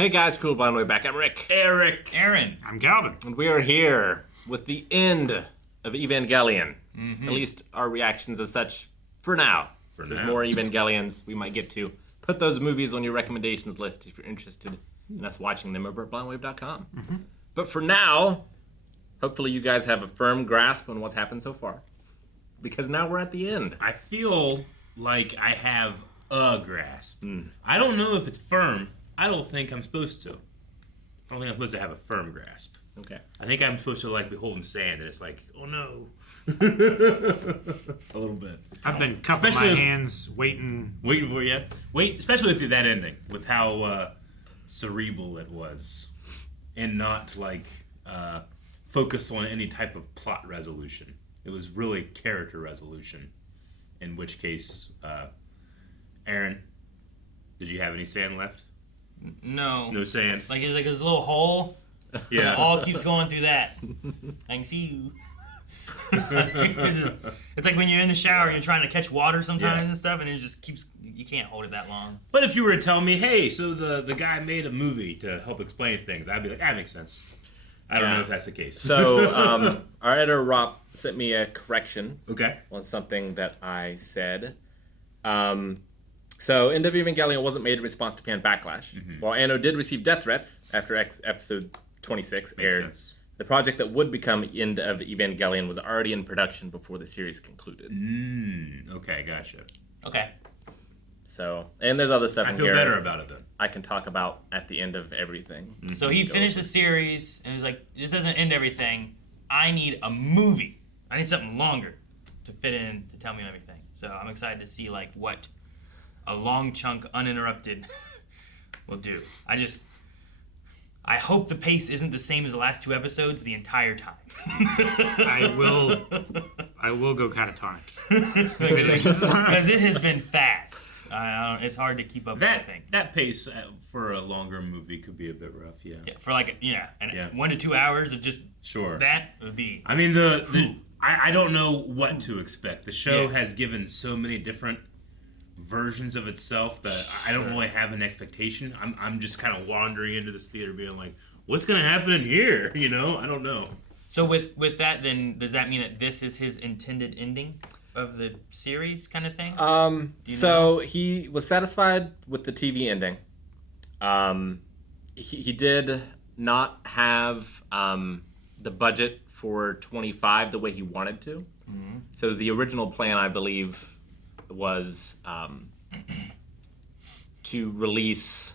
Hey guys, cool blind way back. I'm Rick. Eric. Aaron. I'm Calvin. And we are here with the end of Evangelion. At least our reactions as such for now. There's more Evangelions we might get to. Put those movies on your recommendations list if you're interested in us watching them over at blindwave.com. But for now, hopefully you guys have a firm grasp on what's happened so far. Because now we're at the end. I feel like I have a grasp. I don't know if it's firm. I don't think I'm supposed to. I don't think I'm supposed to have a firm grasp. Okay. I think I'm supposed to be holding sand and it's like, oh no. A little bit. I've been cupping my hands, waiting for you. Especially with that ending, with how cerebral it was, and not focused on any type of plot resolution. It was really character resolution. In which case, Aaron, did you have any sand left? No. No sand. There's this little hole. Yeah. All keeps going through that. I can see you. It's like when you're in the shower and you're trying to catch water sometimes and stuff, and it just keeps. You can't hold it that long. But if you were to tell me, hey, so the guy made a movie to help explain things, I'd be like, that makes sense. I don't know if that's the case. So, our editor, Rob, sent me a correction on something that I said. So, End of Evangelion wasn't made in response to fan backlash. While Anno did receive death threats after episode 26 aired, sense. The project that would become End of Evangelion was already in production before the series concluded. Okay, gotcha. Okay. So, and there's other stuff in I feel here better about it then. I can talk about at the end of everything. So he finished the series and he's like, this doesn't end everything. I need a movie. I need something longer to fit in to tell me everything. So I'm excited to see what a long chunk uninterrupted will do. I hope the pace isn't the same as the last two episodes the entire time. I will go catatonic. Because it has been fast. It's hard to keep up with, I think. That pace for a longer movie could be a bit rough, yeah. For 1 to 2 hours of just that would be... I mean, I don't know what to expect. The show has given so many different versions of itself that I don't really have an expectation. I'm just kind of wandering into this theater being like, what's going to happen in here? I don't know. So with that, then, does that mean that this is his intended ending of the series kind of thing? So he was satisfied with the TV ending. He did not have the budget for 25 the way he wanted to. So the original plan, I believe, was to release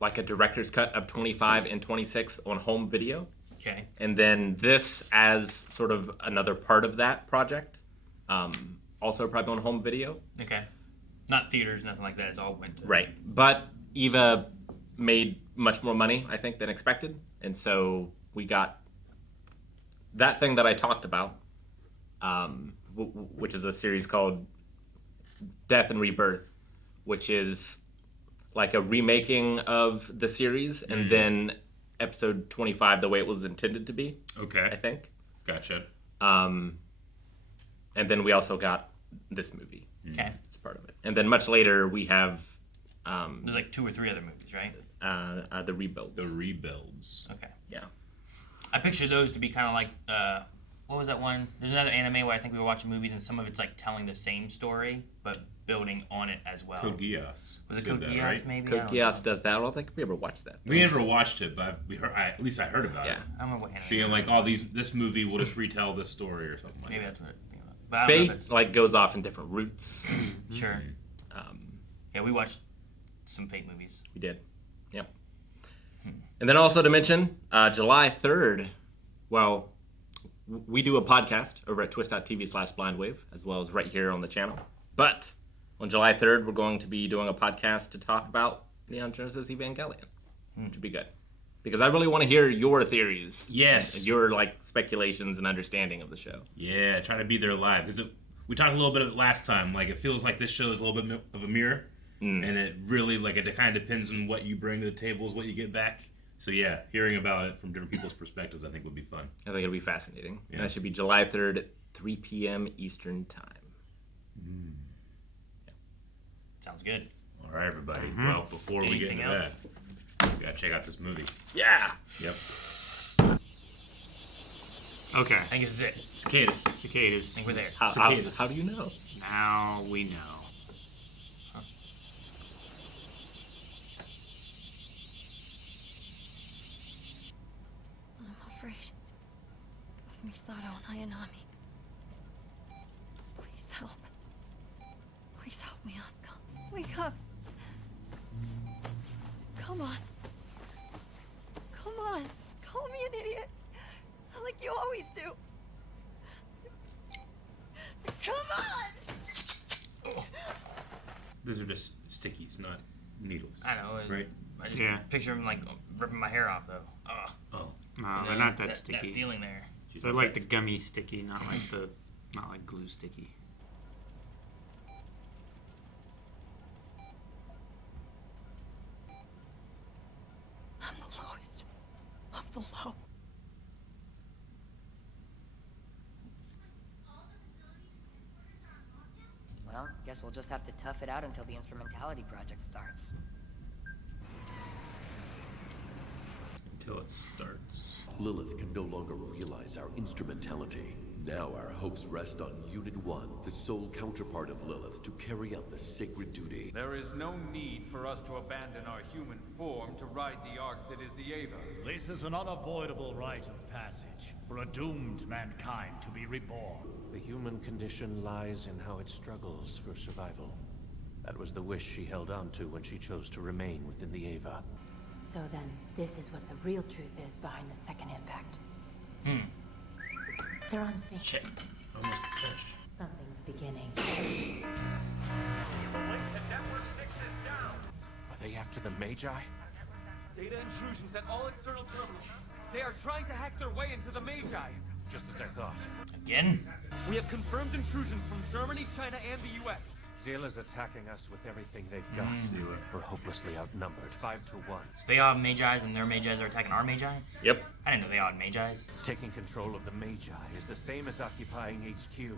a director's cut of 25 and 26 on home video. Okay. And then this as sort of another part of that project. Also probably on home video. Okay. Not theaters, nothing like that. It's all went to... Right. But Eva made much more money, I think, than expected. And so we got that thing that I talked about, which is a series called Death and Rebirth, which is like a remaking of the series and then episode 25 the way it was intended to be. Okay. I think. Gotcha. And then we also got this movie. Okay. It's part of it. And then much later we have... there's 2 or 3 other movies, right? The Rebuilds. The Rebuilds. Okay. Yeah. I picture those to be kind of like... what was that one? There's another anime where I think we were watching movies and some of it's telling the same story, but building on it as well. Code Geass. Was it Code Geass, right? Maybe? Code Geass does that. I don't think we ever watched that. We never watched it, but at least I heard about it. I don't remember what anime. Being this movie will just retell this story or something like that. Maybe that's what it... Fate goes off in different routes. Sure. Yeah, we watched some Fate movies. We did. Yep. And then also to mention, July 3rd, we do a podcast over at twitch.tv/blindwave, as well as right here on the channel. But on July 3rd, we're going to be doing a podcast to talk about Neon Genesis Evangelion, which would be good. Because I really want to hear your theories. Yes. And your speculations and understanding of the show. Yeah, try to be there live. Because we talked a little bit of it last time. It feels like this show is a little bit of a mirror. And it really, it kind of depends on what you bring to the table is what you get back. So yeah, hearing about it from different people's perspectives I think would be fun. I think it'll be fascinating. Yeah. And that should be July 3rd at 3 p.m. Eastern Time. Sounds good. All right, everybody. Well, before we get into that, gotta check out this movie. Yeah. Yep. Okay. I think this is it. Cicadas. Cicadas. I think we're there. How do you know? Now we know. I'm afraid of Misato and Ayanami. Please help. Please help me, Asuka. Wake up. Come on. Come on. Call me an idiot. Like you always do. Come on! These are just stickies, not needles. I know. Right? I just Yeah. picture him like ripping my hair off though. Ugh. Oh. No, You they're know, not that sticky. That feeling there. They're like the gummy sticky, not like glue sticky. I'm the lowest of the low. Well, guess we'll just have to tough it out until the Instrumentality project starts. Until it starts. Lilith can no longer realize our instrumentality. Now our hopes rest on Unit 1, the sole counterpart of Lilith, to carry out the sacred duty. There is no need for us to abandon our human form to ride the ark that is the Eva. This is an unavoidable rite of passage for a doomed mankind to be reborn. The human condition lies in how it struggles for survival. That was the wish she held on to when she chose to remain within the Eva. So then, this is what the real truth is behind the second impact. They're on me. Shit. Almost finished. Something's beginning. Are they after the Magi? Data intrusions at all external terminals. They are trying to hack their way into the Magi. Just as I thought. Again? We have confirmed intrusions from Germany, China, and the U.S. Zila's attacking us with everything they've got. We're hopelessly outnumbered, 5 to 1. They all have Magi's and their Magi's are attacking our Magi? Yep. I didn't know they all had Magi's. Taking control of the Magi is the same as occupying HQ. You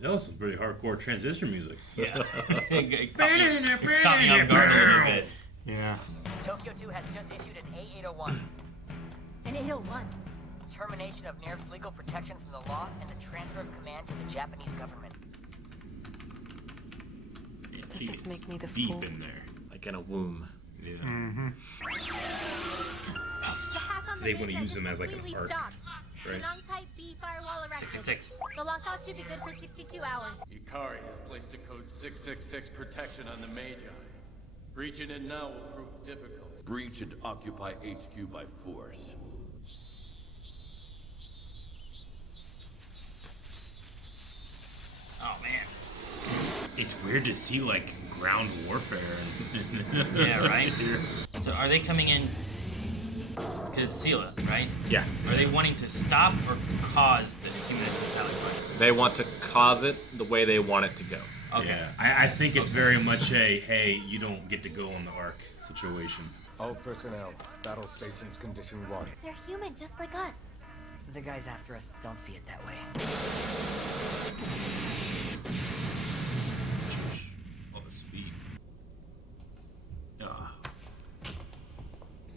know, some pretty hardcore transistor music. Yeah. Caught me off guard a little bit. Yeah. Tokyo 2 has just issued an A801. An 801. Termination of NERV's legal protection from the law and the transfer of command to the Japanese government. Does this make me the deep fool? in there. Like in a womb. Yeah. So they want to use them as like an arc, right? Non-type B firewall erected. 666. The lockout should be good for 62 hours. Ikari has placed a code 666 protection on the Magi. Breaching it now will prove difficult. Breach and occupy HQ by force. Oh man. It's weird to see like ground warfare. Yeah, right? So are they coming in because it's Sela, right? Yeah. Are they wanting to stop or cause the human instrumentality project? They want to cause it the way they want it to go. Okay. Yeah, I think it's very much a hey, you don't get to go on the arc situation. All personnel, battle stations condition 1. They're human just like us. The guys after us don't see it that way. All the speed. I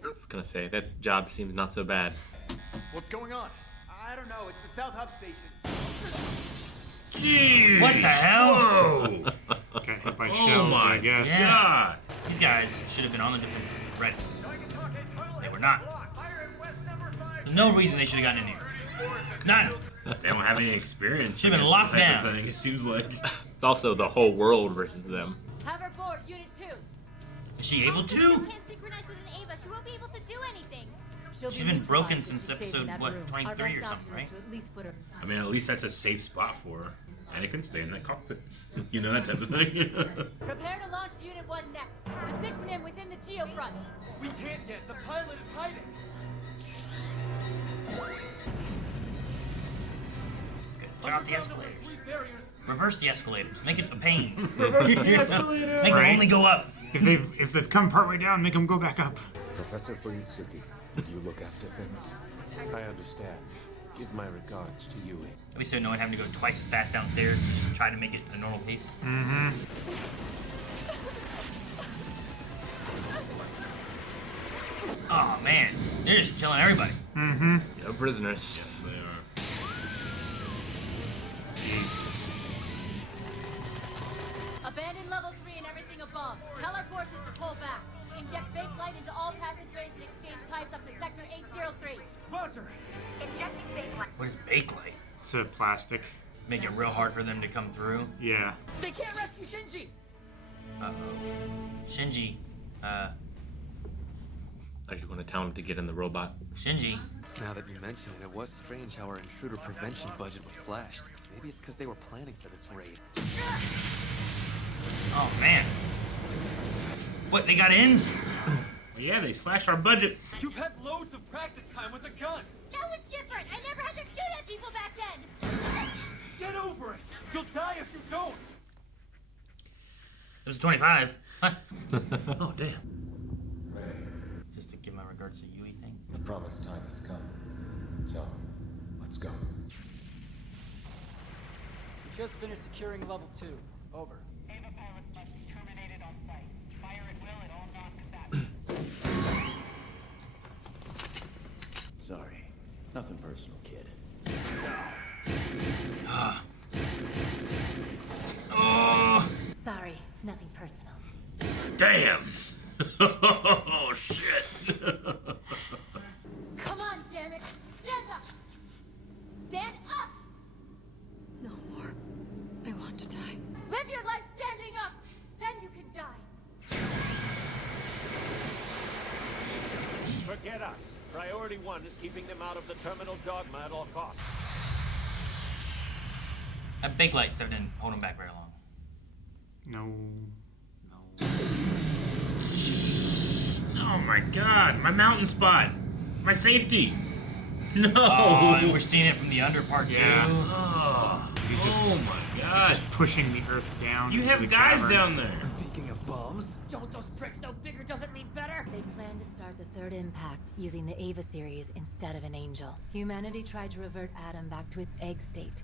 was gonna say that job seems not so bad. What's going on? I don't know. It's the South Hub station. Jeez. What the hell? Whoa! Got hit by Oh shells, my I guess. Yeah. God! These guys should have been on the defensive, ready. They were not. There's no reason they should have gotten in here. None. They don't have any experience. Should've been against locked this type of down. thing, it seems like. It's also the whole world versus them. Have her board, Unit 2. Is she able Asuka to? can't synchronize with an Ava. She won't be able to do anything. She's been broken since episode, what, 23 or something, right? I mean, at least that's a safe spot for her. Anakin, stay in that cockpit. You know, that type of thing. Prepare to launch Unit 1 next. Position him within the geofront. We can't yet. The pilot is hiding. Turn off the escalators. Barriers. Reverse the escalators. Make it a pain. Reverse the escalators. Make them only go up. If they've come partway down, make them go back up. Professor Fuyutsuki, you look after things. I understand. Give my regards to Yui. At least so no one having to go twice as fast downstairs to just try to make it a normal pace. Oh man, they're just killing everybody. Mm-hmm. No prisoners. Yes, they are. Jesus. Abandon level 3 and everything above. Tell our forces to pull back. Inject baked light into all passageways and exchange pipes up to sector 803. Roger. Injecting baked light. What is baked light? It's a plastic. Make it real hard for them to come through. Yeah. They can't rescue Shinji! Shinji, Are you going to tell him to get in the robot? Shinji. Now that you mention it, it was strange how our intruder prevention budget was slashed. Maybe it's because they were planning for this raid. Oh man. What, they got in? Yeah, they slashed our budget. You've had loads of practice time with a gun! That was different. I never had to shoot at people back then. Get over it! You'll die if you don't! It was 25. Huh? Oh, damn. Just to give my regards to Yui thing. The promised time has come. So, let's go. We just finished securing level 2. Over. Ava pilots must be terminated on site. Fire at will at all non-combatants. Sorry. Nothing personal, kid. Sorry, it's nothing personal. Damn. Oh, shit. Come on, damn it. Stand up. Stand up. No more. I want to die. Live your life standing up. Then you can die. Forget us. Priority 1 is keeping them out of the terminal dogma at all costs. That baked light stuff didn't hold them back very long. No. Jeez. Oh my god, my mountain spot. My safety. No. Oh, and we're seeing it from the under part too. Oh, He's just, oh my god. he's just pushing the earth down. You into have the guys cavern. down there. Speaking of bombs, Don't those pricks know bigger doesn't mean better? They plan to start the third impact using the Ava series instead of an angel. Humanity tried to revert Adam back to its egg state.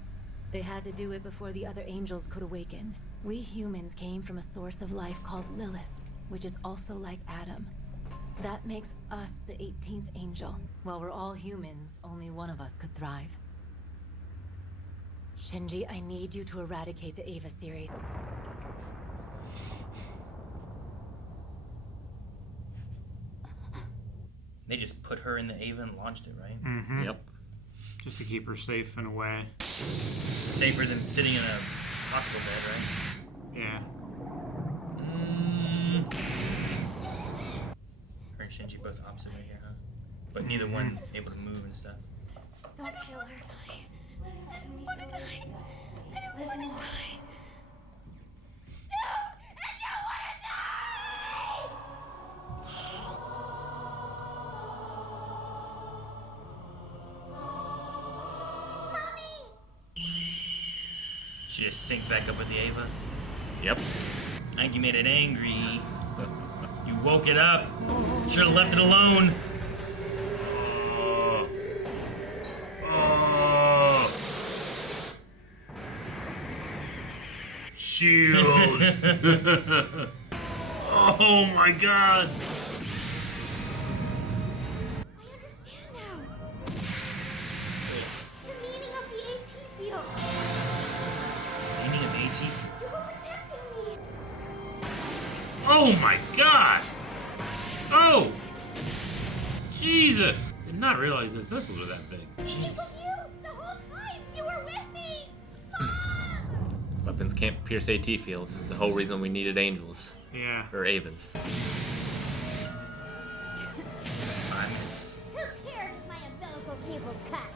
They had to do it before the other angels could awaken. We humans came from a source of life called Lilith, which is also like Adam. That makes us the 18th angel. While we're all humans, only one of us could thrive. Shinji, I need you to eradicate the Ava series. They just put her in the Ava and launched it, right? Mm-hmm. Yep. Just to keep her safe in a way. Safer than sitting in a hospital bed, right? Yeah. Her and Shinji both opposite right here, huh? But neither one able to move and stuff. Don't kill her. I don't want to die. I don't want to die. No! I don't want to die! Mommy! She just synced back up with the Ava. Yep. I think you made it angry. You woke it up. Should have left it alone. Shield. Oh my god. I understand now. The meaning of the AT field. Meaning of the AT. You were protecting me. Oh my god. Oh. Jesus. Did not realize those missiles were that big. It was you the whole time. You were with me. Weapons can't pierce AT fields. It's the whole reason we needed angels. Yeah. Or Avas. Who cares if my umbilical cable's cut?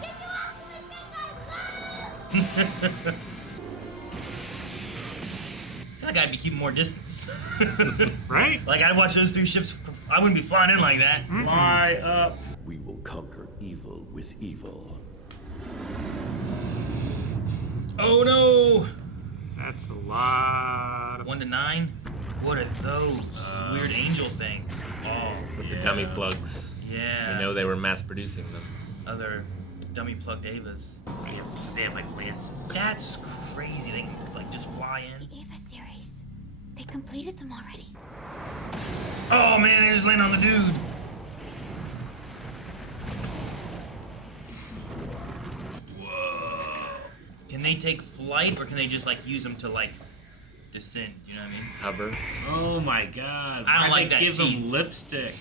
Did you actually think I love? I feel like I'd be keeping more distance. Right? Like I'd watch those 3 ships. I wouldn't be flying in like that. Fly up. We will conquer evil with evil. Oh no! That's a lot of... 1 to 9? What are those weird angel things? Oh, With the dummy plugs. yeah. We know they were mass producing them. Other dummy plugged Avas. They have like lances. That's crazy. They can like just fly in. The Ava series. They completed them already. Oh man, they just landed on the dude. Whoa. Can they take flight, or can they just like use them to like descend? You know what I mean? Hover. Oh my god. I don't Why'd like they that give teeth. them lipstick?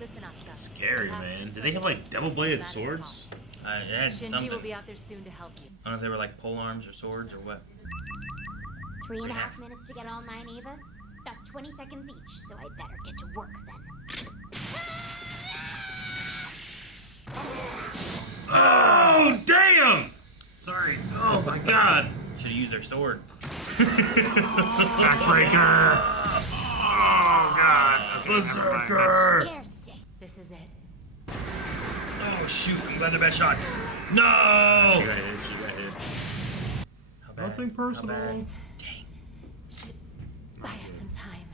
Listen, Asuka. Scary, man. Do they have like double-bladed swords? It had Shinji something. will be out there soon to help you. I don't know if they were like pole arms or swords or what. 3.5 minutes to get all 9 Evas? That's 20 seconds each, so I better get to work then. Oh, damn! Sorry. Oh my god. Should have used their sword. Backbreaker! Oh god. Berserker! This is it. Oh shoot, I'm glad they're bad shots. No! She got hit. How bad? Nothing personal. How bad? Should buy us some time.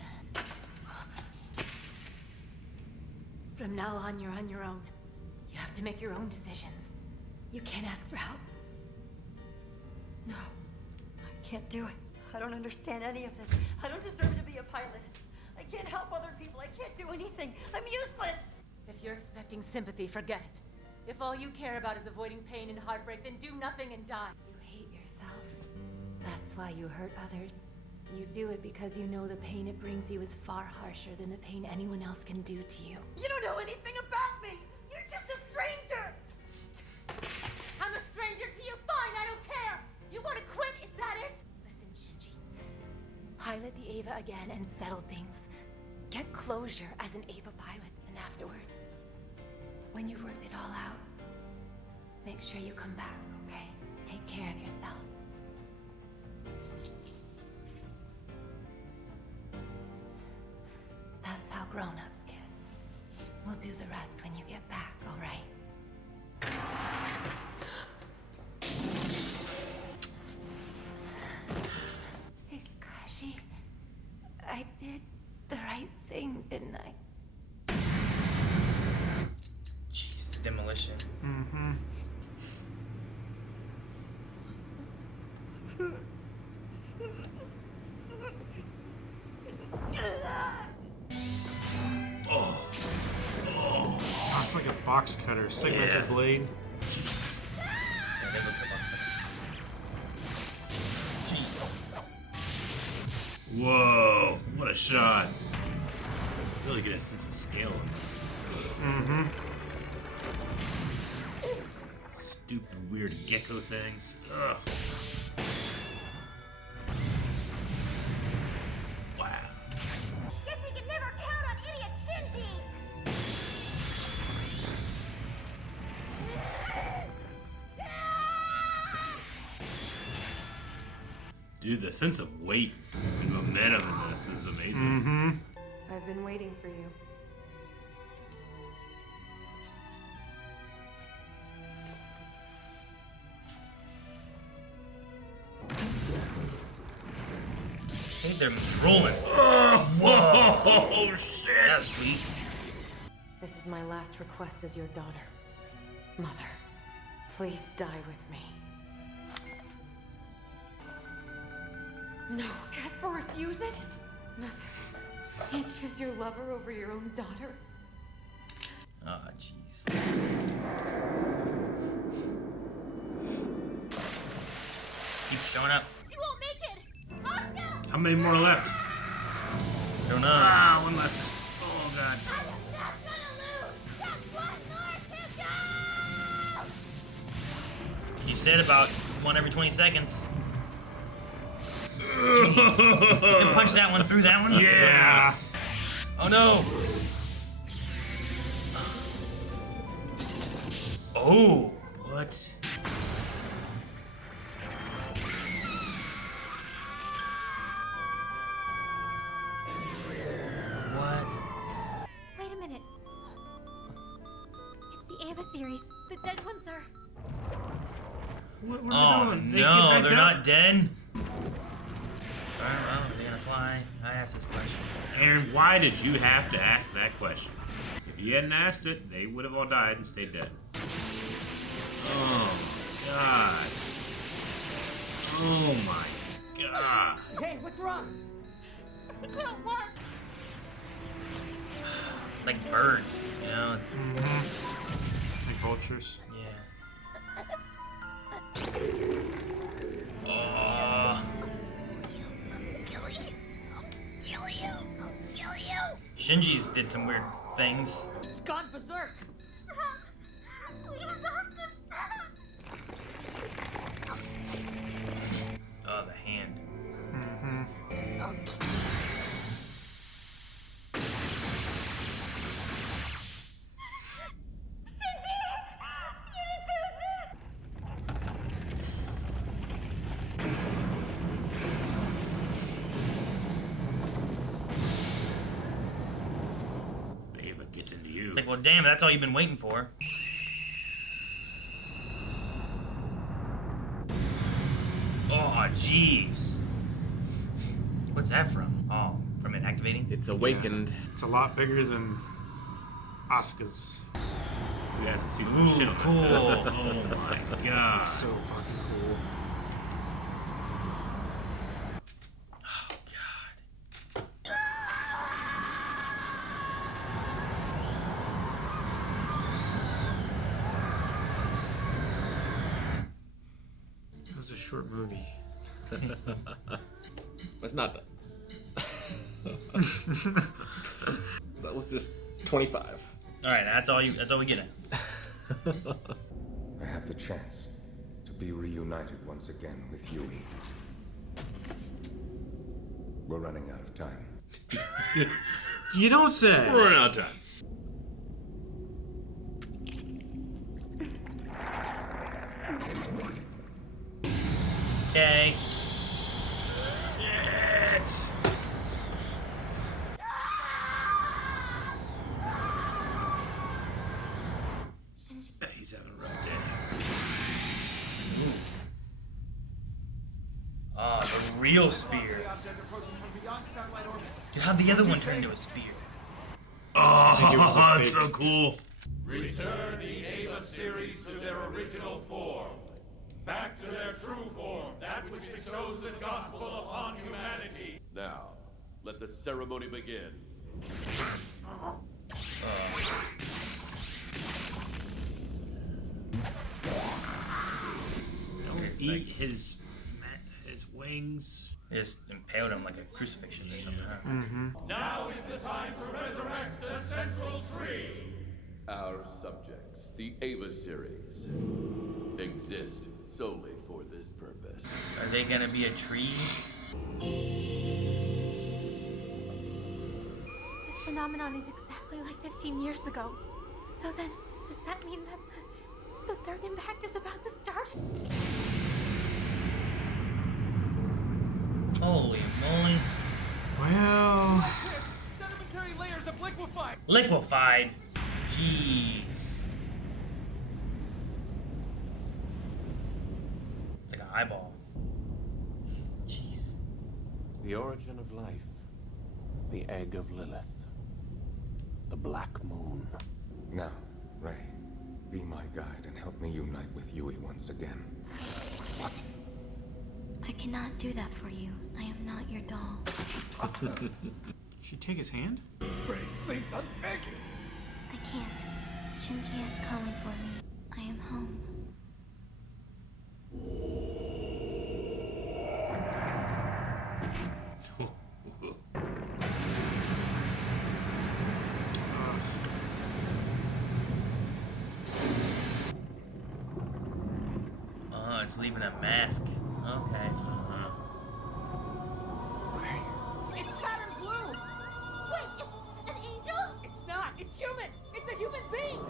From now on, you're on your own. You have to make your own decisions. You can't ask for help. No, I can't do it. I don't understand any of this. I don't deserve to be a pilot. I can't help other people. I can't do anything. I'm useless. If you're expecting sympathy, forget it. If all you care about is avoiding pain and heartbreak, then do nothing and die. You hate yourself. That's why you hurt others. You do it because you know the pain it brings you is far harsher than the pain anyone else can do to you. You don't know anything about me. You're just a stranger. I'm a stranger to you. Fine, I don't care. You want to quit? Is that it? Listen, Shinji. Pilot the Ava again and settle things. Get closure as an Ava pilot, and afterwards, when you've worked it all out, make sure you come back, okay? Take care of yourself. That's how grown-ups kiss. We'll do the rest when you get back, all right? Hikashi, I did the right thing, didn't I? Jeez, demolition. Mm-hmm. Oh, it's like a box cutter, segmented blade. Whoa, what a shot. Really get a sense of scale in this. Mm-hmm. Stupid, weird gecko things. Ugh. Wow. Guess we can never count on idiot Shinji. Dude, the sense of weight and momentum in this is amazing. Mm-hmm. I've been waiting for you. Hey, they're rolling. Oh, shit. That's sweet. This is my last request as your daughter. Mother, please die with me. No, Casper refuses? Mother, can't choose your lover over your own daughter? Ah, jeez. Keep showing up. She won't make it. Asuka! How many more left? I don't know. Ah, one less. Oh, God. I am not gonna lose. Just one more to go. He said about one every 20 seconds. You can punch that one through that one? Yeah. Oh no. Oh. What? What? Wait a minute. It's the Ava series. The dead ones are. What are Oh they doing? They get no, back they're up? not dead? Alright, well, they're gonna fly. I asked this question. Aaron, why did you have to ask that question? If you hadn't asked it, they would have all died and stayed dead. Oh my god. Oh my god. Hey, what's wrong? It's like birds, you know? Like vultures. Yeah. Oh. Shinji's did some weird things. It's gone berserk. Oh, the hand. If Ava gets into you. It's like, well, damn, that's all you've been waiting for. Oh, jeez. What's that from? Oh, from it activating? It's awakened. Yeah. It's a lot bigger than Asuka's. So you have to see some Ooh, shit on cool. that. Oh my god. So fucking cool. Oh, God. It was a short movie. It's not that. That was just 25. All right, that's all we get in. I have the chance to be reunited once again with Yui. We're running out of time. You don't say. We're running out of time. Okay. He's having a rough day. Ah, the real spear. Dude, how'd the other one turn into a spear? Oh, that's so cool. Return the Ava series to their original form. Back to their true form, that which bestows the gospel upon humanity. Now, let the ceremony begin. Don't eat his wings. They just impaled him like a crucifixion or something. Huh? Now is the time to resurrect the central tree. Our subjects, the Ava series, exist solely for this purpose. Are they gonna be a tree? This phenomenon is exactly like 15 years ago. So then, does that mean that the third impact is about to start? Holy moly. Well... Sedimentary layers have liquefied! Liquefied? Jeez. It's like an eyeball. Jeez. The origin of life. The egg of Lilith. The Black Moon. Now, Ray, be my guide and help me unite with Yui once again. What? I cannot do that for you. I am not your doll. She take his hand? Ray, please, I'm begging. I can't. Shinji is calling for me. I am home. Oh, it's leaving a mask. Okay. It's pattern blue! Wait, it's an angel? It's not. It's human. It's a human being.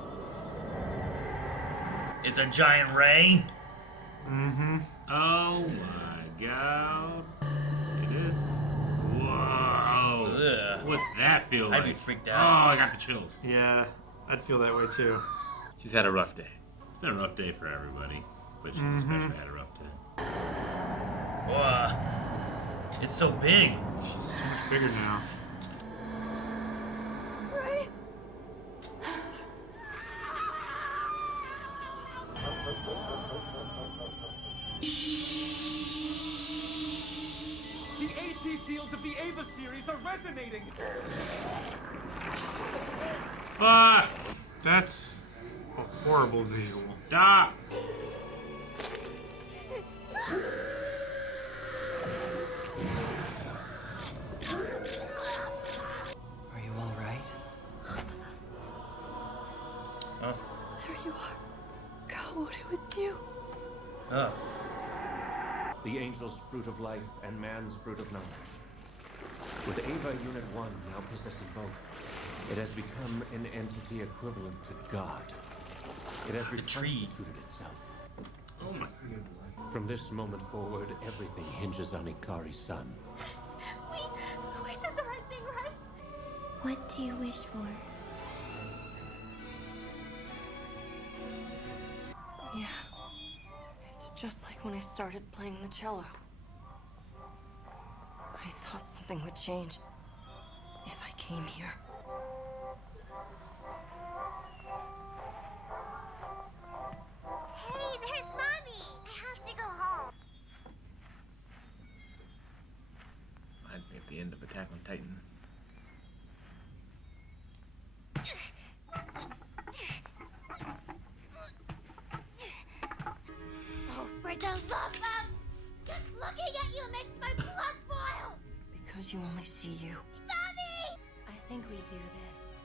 It's a giant ray? Mm-hmm. Oh my god. It is. Whoa. Ugh. What's that feel like? I'd be freaked out. Oh, I got the chills. Yeah, I'd feel that way too. She's had a rough day. It's been a rough day for everybody, but she's especially had a rough day. Whoa. It's so big. She's so much bigger now. Ray? The ET fields of the Ava series are resonating! Fuck! That's a horrible visual. Stop! Are you all right? Oh. There you are. God, it's you. Oh. The angel's fruit of life and man's fruit of knowledge. With Ava Unit 1 now possessing both, it has become an entity equivalent to God. It has reconstituted itself. Oh my. From this moment forward, everything hinges on Ikari's son. We did the right thing, right? What do you wish for? Yeah. It's just like when I started playing the cello. I thought something would change if I came here. Hey, there's Mommy! I have to go home. Reminds me at the end of Attack on Titan. Oh, for the love of... Just looking at you makes my blood boil! Because you only see you. Mommy! I think we do this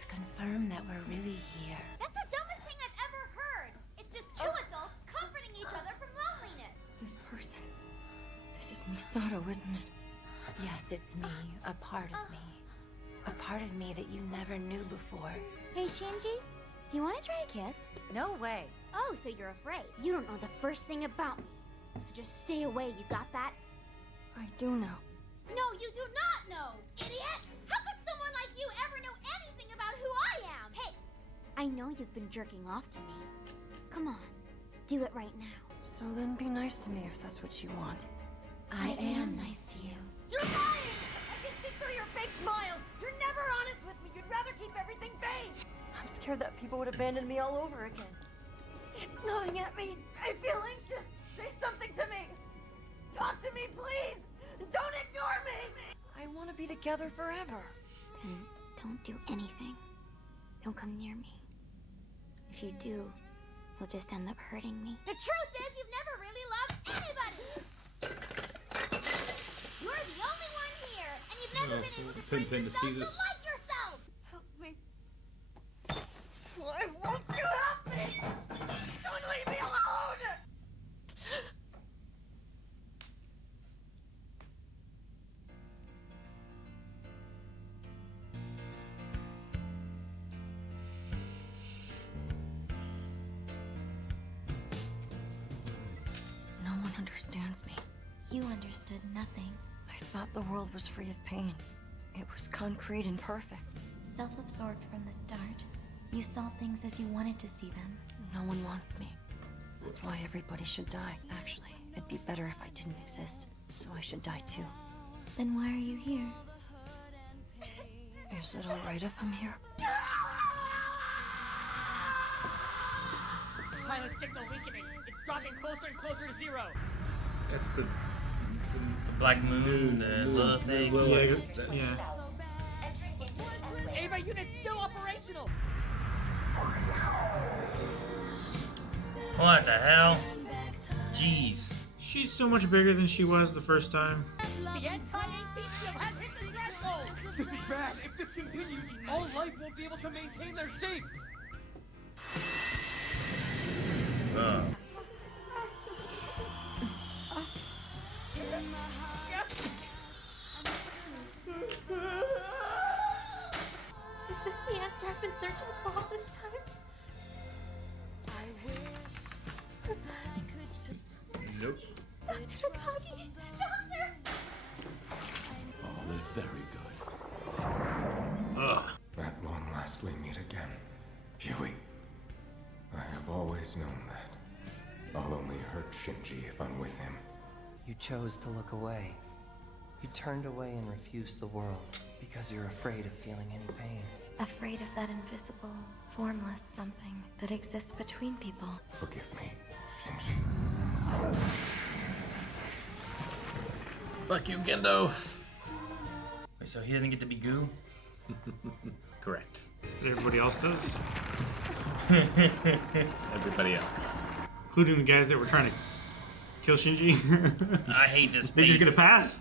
to confirm that we're really here. That's the dumbest thing I've ever heard. It's just two adults comforting each other from loneliness. This person. This is Misato, isn't it? Yes, it's me. A part of me. A part of me that you never knew before. Hey, Shinji, do you want to try a kiss? No way. Oh, so you're afraid. You don't know the first thing about me. So just stay away, you got that? I do know. No, you do not know, idiot! How could someone like you ever know anything about who I am? Hey! I know you've been jerking off to me. Come on, do it right now. So then be nice to me if that's what you want. I am nice to you. You're lying! I can see through your fake smiles! You're never honest with me! You'd rather keep everything vague! I'm scared that people would abandon me all over again. It's gnawing at me. I feel anxious. Say something to me. Talk to me, please! Don't ignore me! I want to be together forever. Then don't do anything. Don't come near me. If you do, you'll just end up hurting me. The truth is, you've never really loved anybody! You're the only one here, and you've never been able to bring yourself to like yourself! Help me. Why won't you help me? Don't leave me alone! No one understands me. You understood nothing. I thought the world was free of pain. It was concrete and perfect. Self-absorbed from the start. You saw things as you wanted to see them. No one wants me. That's why everybody should die. Actually, it'd be better if I didn't exist. So I should die too. Then why are you here? Is it alright if I'm here? Pilot signal weakening. It's dropping closer and closer to zero. That's the Black Moon, the little thing. Yeah. Ava unit still operational. What the hell? Jeez. She's so much bigger than she was the first time. The anti-AT field has hit the threshold. This is bad. If this continues, all life won't be able to maintain their shapes. Is this the answer I've been searching for all this time? Nope. Dr. Akagi! Doctor! All is very good. At long last we meet again. Huey. I have always known that. I'll only hurt Shinji if I'm with him. You chose to look away. You turned away and refused the world because you're afraid of feeling any pain. Afraid of that invisible, formless something that exists between people. Forgive me, Shinji. Fuck you, Gendo. Wait, so he doesn't get to be goo? Correct. Everybody else does? Everybody else. Including the guys that were trying to kill Shinji? I hate this They just face. get a pass?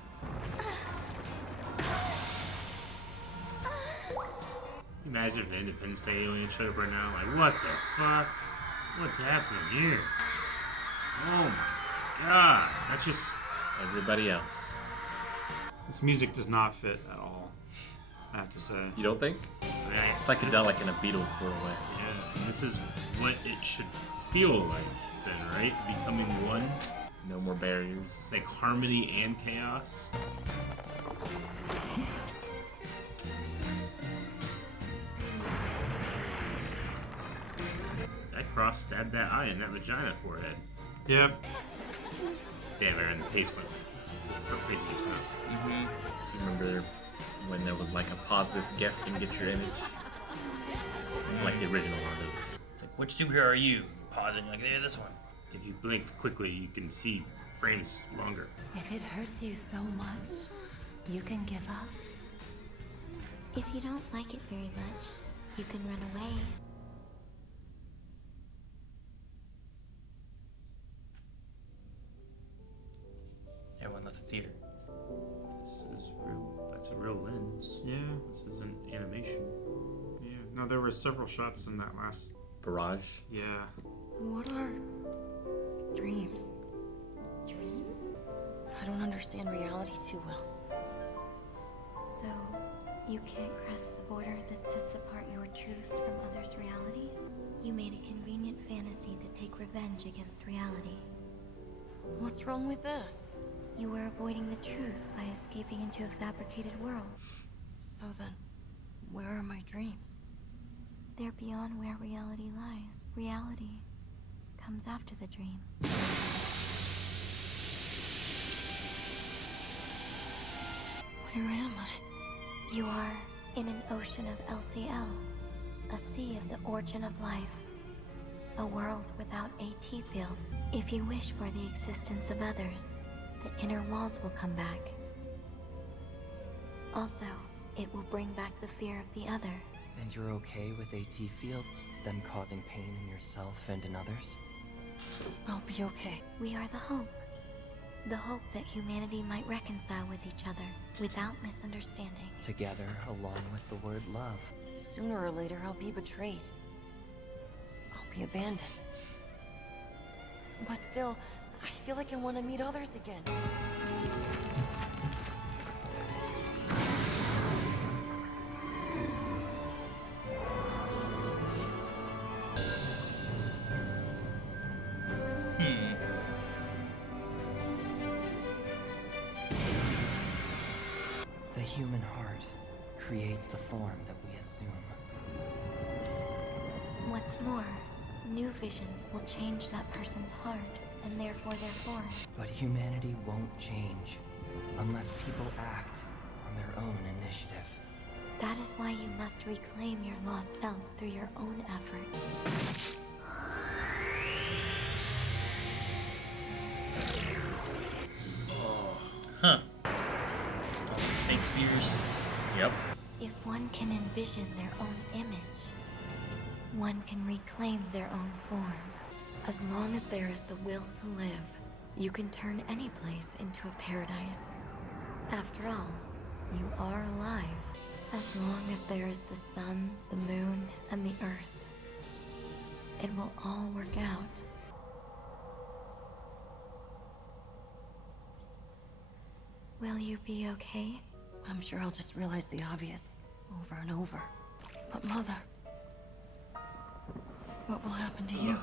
Imagine if Independence Day alien showed up right now. Like, what the fuck? What's happening here? Oh my god. That's just everybody else. This music does not fit at all, I have to say. You don't think? It's psychedelic in a Beatles sort of way. Yeah, this is what it should feel like then, right? Becoming one. No more barriers. It's like harmony and chaos. That cross stabbed that eye in that vagina forehead. Yep. Damn, Aaron, the pace went crazy just now. Remember when there was like a pause this GIF and get your image? It's like the original one of those. Like, which superhero are you? Pausing like, there's this one. If you blink quickly, you can see frames longer. If it hurts you so much, you can give up. If you don't like it very much, you can run away. Everyone left the theater. This is real. That's a real lens. Yeah. This is an animation. Yeah. No, there were several shots in that last barrage. Yeah. What are dreams? Dreams? I don't understand reality too well. So, you can't grasp the border that sets apart your truths from others' reality? You made a convenient fantasy to take revenge against reality. What's wrong with that? You were avoiding the truth by escaping into a fabricated world. So then, where are my dreams? They're beyond where reality lies. Reality comes after the dream. Where am I? You are in an ocean of LCL, a sea of the origin of life, a world without AT fields. If you wish for the existence of others, the inner walls will come back. Also, it will bring back the fear of the other. And you're okay with AT fields? Them causing pain in yourself and in others? I'll be okay. We are the hope. The hope that humanity might reconcile with each other without misunderstanding. Together, along with the word love. Sooner or later, I'll be betrayed. I'll be abandoned. But still, I feel like I want to meet others again. The human heart creates the form that we assume. What's more, new visions will change that person's heart, and therefore their form. But humanity won't change unless people act on their own initiative. That is why you must reclaim your lost self through your own effort. Huh. All these fake spears. Yep. If one can envision their own image, one can reclaim their own form. As long as there is the will to live, you can turn any place into a paradise. After all, you are alive. As long as there is the sun, the moon, and the earth, it will all work out. Will you be okay? I'm sure I'll just realize the obvious over and over. But Mother, what will happen to you?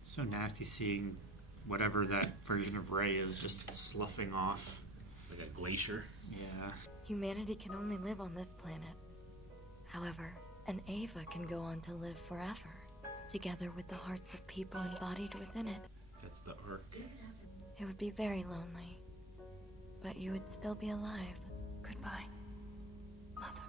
So nasty seeing whatever that version of Rey is just sloughing off. Like a glacier. Yeah. Humanity can only live on this planet. However, an Eva can go on to live forever, together with the hearts of people embodied within it. That's the arc. It would be very lonely, but you would still be alive. Goodbye, Mother.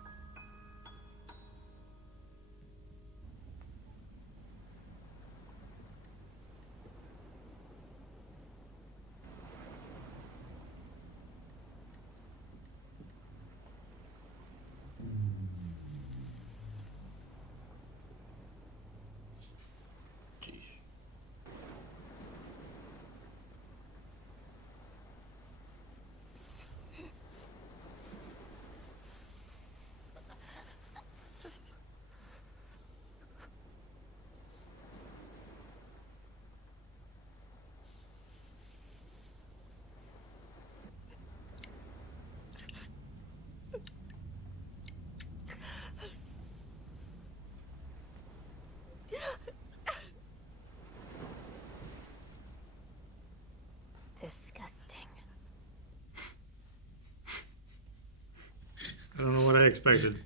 disgusting. I don't know what I expected.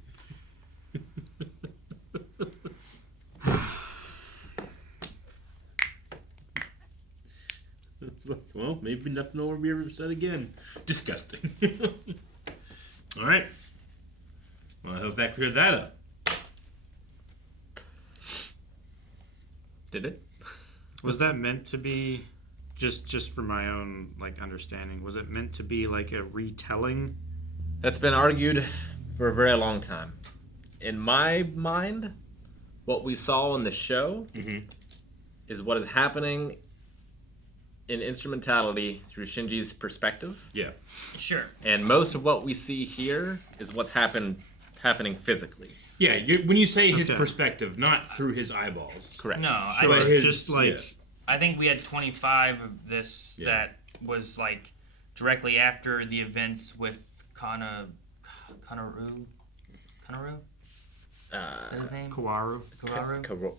It's like, well, maybe nothing will be ever said again. Disgusting. All right. Well, I hope that cleared that up. Did it? Was that meant to be, just for my own understanding, was it meant to be like a retelling? That's been argued for a very long time. In my mind, what we saw in the show is what is happening in Instrumentality through Shinji's perspective. Yeah. Sure. And most of what we see here is what's happening physically. Yeah, when you say his perspective, not through his eyeballs. Correct. No, But his, just like I think we had 25 of this that was directly after the events with Kanaru. Is that his name? Kawaru.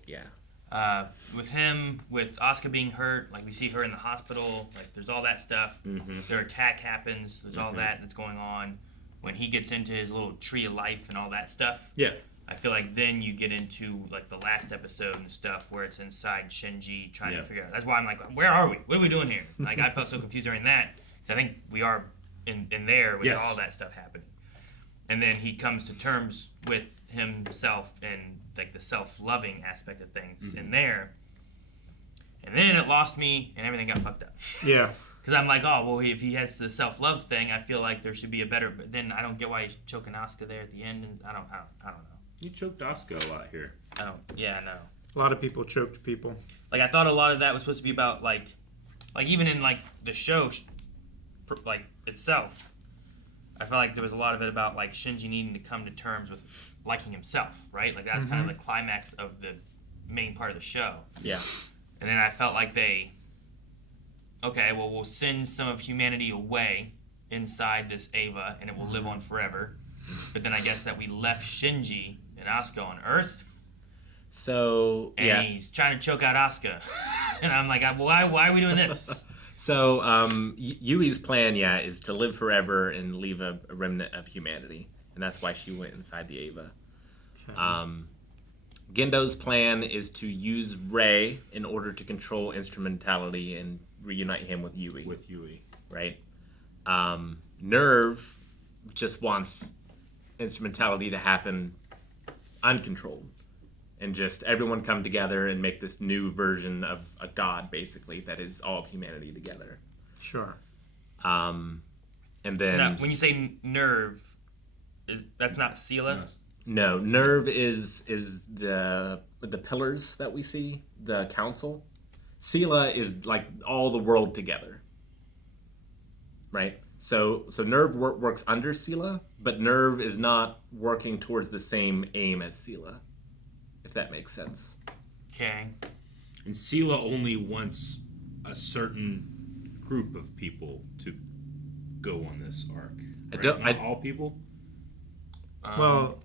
Yeah. With him, with Asuka being hurt, we see her in the hospital. There's all that stuff. Their attack happens. There's all that's going on. When he gets into his little tree of life and all that stuff. Yeah. I feel like then you get into the last episode and stuff where it's inside Shinji trying to figure out. That's why I'm like, where are we? What are we doing here? I felt so confused during that. Because I think we are in there with all that stuff happening. And then he comes to terms with himself and the self-loving aspect of things in there. And then it lost me and everything got fucked up. Yeah. Because I'm like, oh, well, if he has the self-love thing, I feel like there should be a better... But then I don't get why he's choking Asuka there at the end. And I don't know. You choked Asuka a lot here. I don't... Yeah, no. A lot of people choked people. I thought a lot of that was supposed to be about, even in, the show, itself, I felt like there was a lot of it about, Shinji needing to come to terms with liking himself, right? That's kind of the climax of the main part of the show. Yeah. And then I felt like okay, well, we'll send some of humanity away inside this Eva, and it will live on forever. But then I guess that we left Shinji and Asuka on Earth. So, and he's trying to choke out Asuka. And I'm like, why are we doing this? So, Yui's plan, is to live forever and leave a remnant of humanity. And that's why she went inside the Eva. Okay. Gendo's plan is to use Rei in order to control Instrumentality and reunite him with Yui. Right? Nerve just wants Instrumentality to happen uncontrolled. And just everyone come together and make this new version of a god, basically, that is all of humanity together. Sure. And then... Now, when you say Nerve, that's not Sela? No, Nerve is the pillars that we see, the council. Sela is all the world together. Right? So Nerve works under Sela, but Nerve is not working towards the same aim as Sela. If that makes sense. Okay. And Sela only wants a certain group of people to go on this arc. Right? Not all people? Well,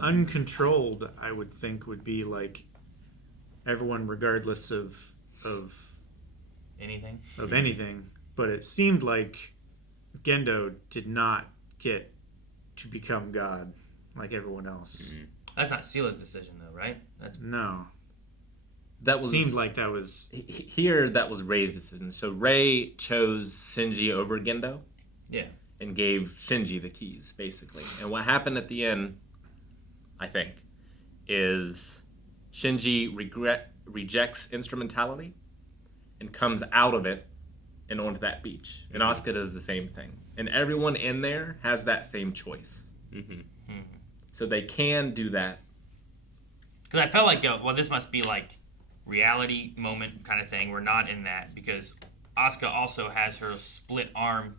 uncontrolled, I would think, would be everyone regardless of anything. Of anything. But it seemed like Gendo did not get to become God like everyone else. Mm-hmm. That's not Sela's decision, though, right? No. That seemed like that was... Here, that was Rei's decision. So Rei chose Shinji over Gendo. Yeah. And gave Shinji the keys, basically. And what happened at the end, I think, is Shinji rejects Instrumentality and comes out of it and onto that beach. And Asuka does the same thing. And everyone in there has that same choice. Mm-hmm. Mm-hmm. So they can do that. Because I felt like, this must be reality moment kind of thing. We're not in that because Asuka also has her split arm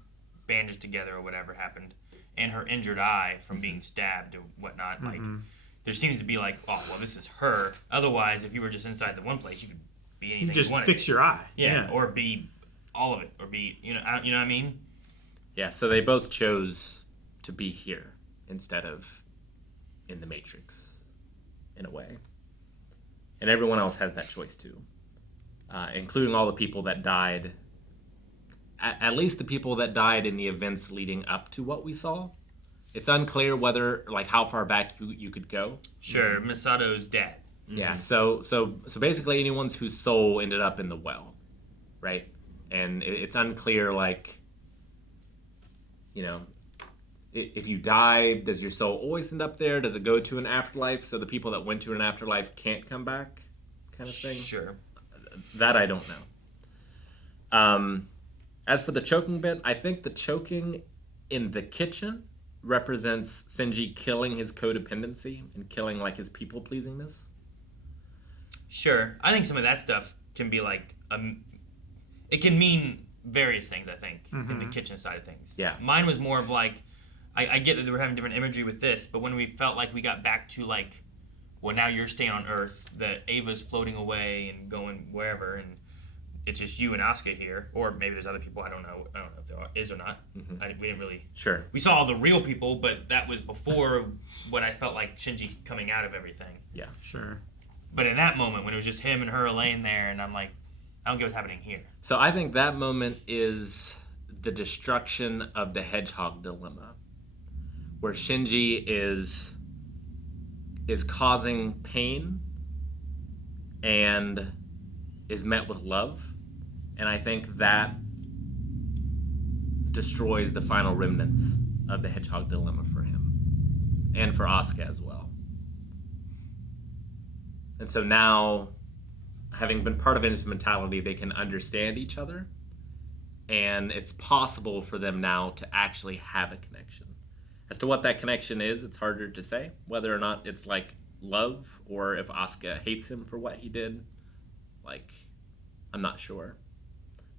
bandaged together or whatever happened, and her injured eye from being stabbed or whatnot. There seems to be this is her. Otherwise, if you were just inside the one place, you could be anything you just you wanted. Fix your eye. Yeah, or be all of it, or be you know what I mean. Yeah, so they both chose to be here instead of in the Matrix, in a way. And everyone else has that choice too, including all the people that died at least the people that died in the events leading up to what we saw. It's unclear whether, like, how far back you could go. Sure, Misato's dead. Yeah, so basically anyone whose soul ended up in the well, right? And it's unclear, like, you know, if you die, does your soul always end up there? Does it go to an afterlife so the people that went to an afterlife can't come back, kind of thing? Sure. That I don't know. As for the choking bit, I think the choking in the kitchen represents Shinji killing his codependency and killing, like, his people-pleasingness. Sure. I think some of that stuff can be, like, it can mean various things, I think, in the kitchen side of things. Yeah. Mine was more of, like, I get that we're having different imagery with this, but when we felt like we got back to, like, well, now you're staying on Earth, that Ava's floating away and going wherever, and it's just you and Asuka here, or maybe there's other people. I don't know if there is or not. We didn't really. Sure. We saw all the real people, but that was before what I felt like Shinji coming out of everything. Yeah. Sure. But in that moment, when it was just him and her laying there, and I'm like, I don't get what's happening here. So I think that moment is the destruction of the Hedgehog dilemma, where Shinji is causing pain and is met with love. And I think that destroys the final remnants of the Hedgehog dilemma for him and for Asuka as well. And so now, having been part of Instrumentality, they can understand each other, and it's possible for them now to actually have a connection. As to what that connection is, it's harder to say. Whether or not it's like love, or if Asuka hates him for what he did, like, I'm not sure.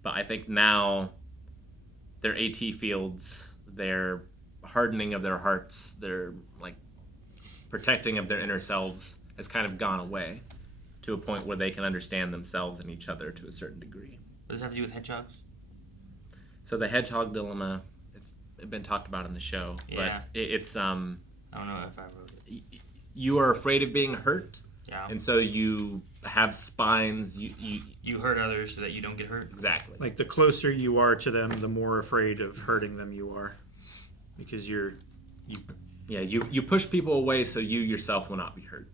But I think now their AT fields, their hardening of their hearts, their, like, protecting of their inner selves has kind of gone away to a point where they can understand themselves and each other to a certain degree. What does that have to do with hedgehogs? So the Hedgehog dilemma, it's been talked about in the show, Yeah. but it's I don't know if I wrote it. You are afraid of being hurt, Yeah. and so you have spines. You hurt others so that you don't get hurt. Exactly. Like, the closer you are to them, the more afraid of hurting them you are, because you push people away so you yourself will not be hurt.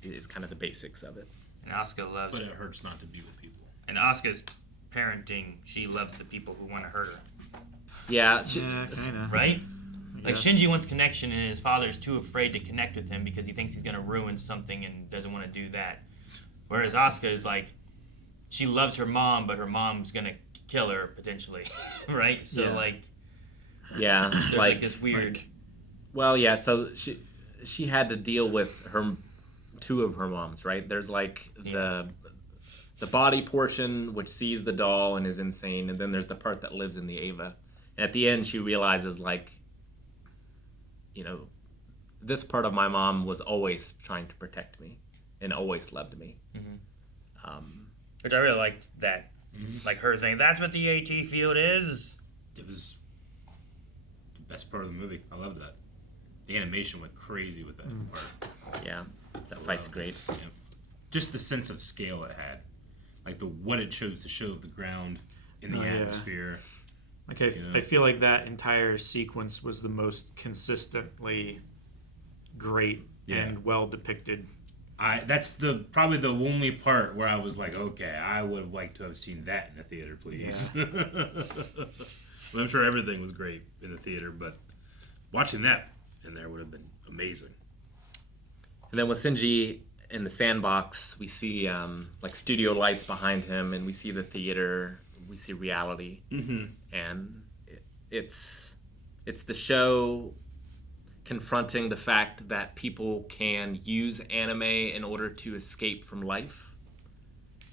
It's kind of the basics of it. And Asuka loves. But it hurts not to be with people. And Asuka's parenting. She loves the people who want to hurt her. Yeah. kind of. Right? Like, Shinji wants connection, and his father's too afraid to connect with him because he thinks he's going to ruin something and doesn't want to do that. Whereas Asuka is like, she loves her mom, but her mom's going to kill her, potentially. Right? So, yeah, there's, like, this weird... Well, yeah, so she had to deal with two of her moms, right? There's, like, the body portion, which sees the doll and is insane, and then there's the part that lives in the Ava. And at the end, she realizes, like, you know, this part of my mom was always trying to protect me and always loved me. Which I really liked that. Like, her saying, that's what the AT field is. It was the best part of the movie. I loved that. The animation went crazy with that part. Yeah, that fight's great. Yeah. Just the sense of scale it had. Like, what it chose to show of the ground in the atmosphere. Like, I feel like that entire sequence was the most consistently great and well depicted. That's probably the only part where I was like, okay, I would have liked to have seen that in the theater, please. Yeah. Well, I'm sure everything was great in the theater, but watching that in there would have been amazing. And then with Shinji in the sandbox, we see like studio lights behind him, and we see the theater. We see reality, and it's the show confronting the fact that people can use anime in order to escape from life,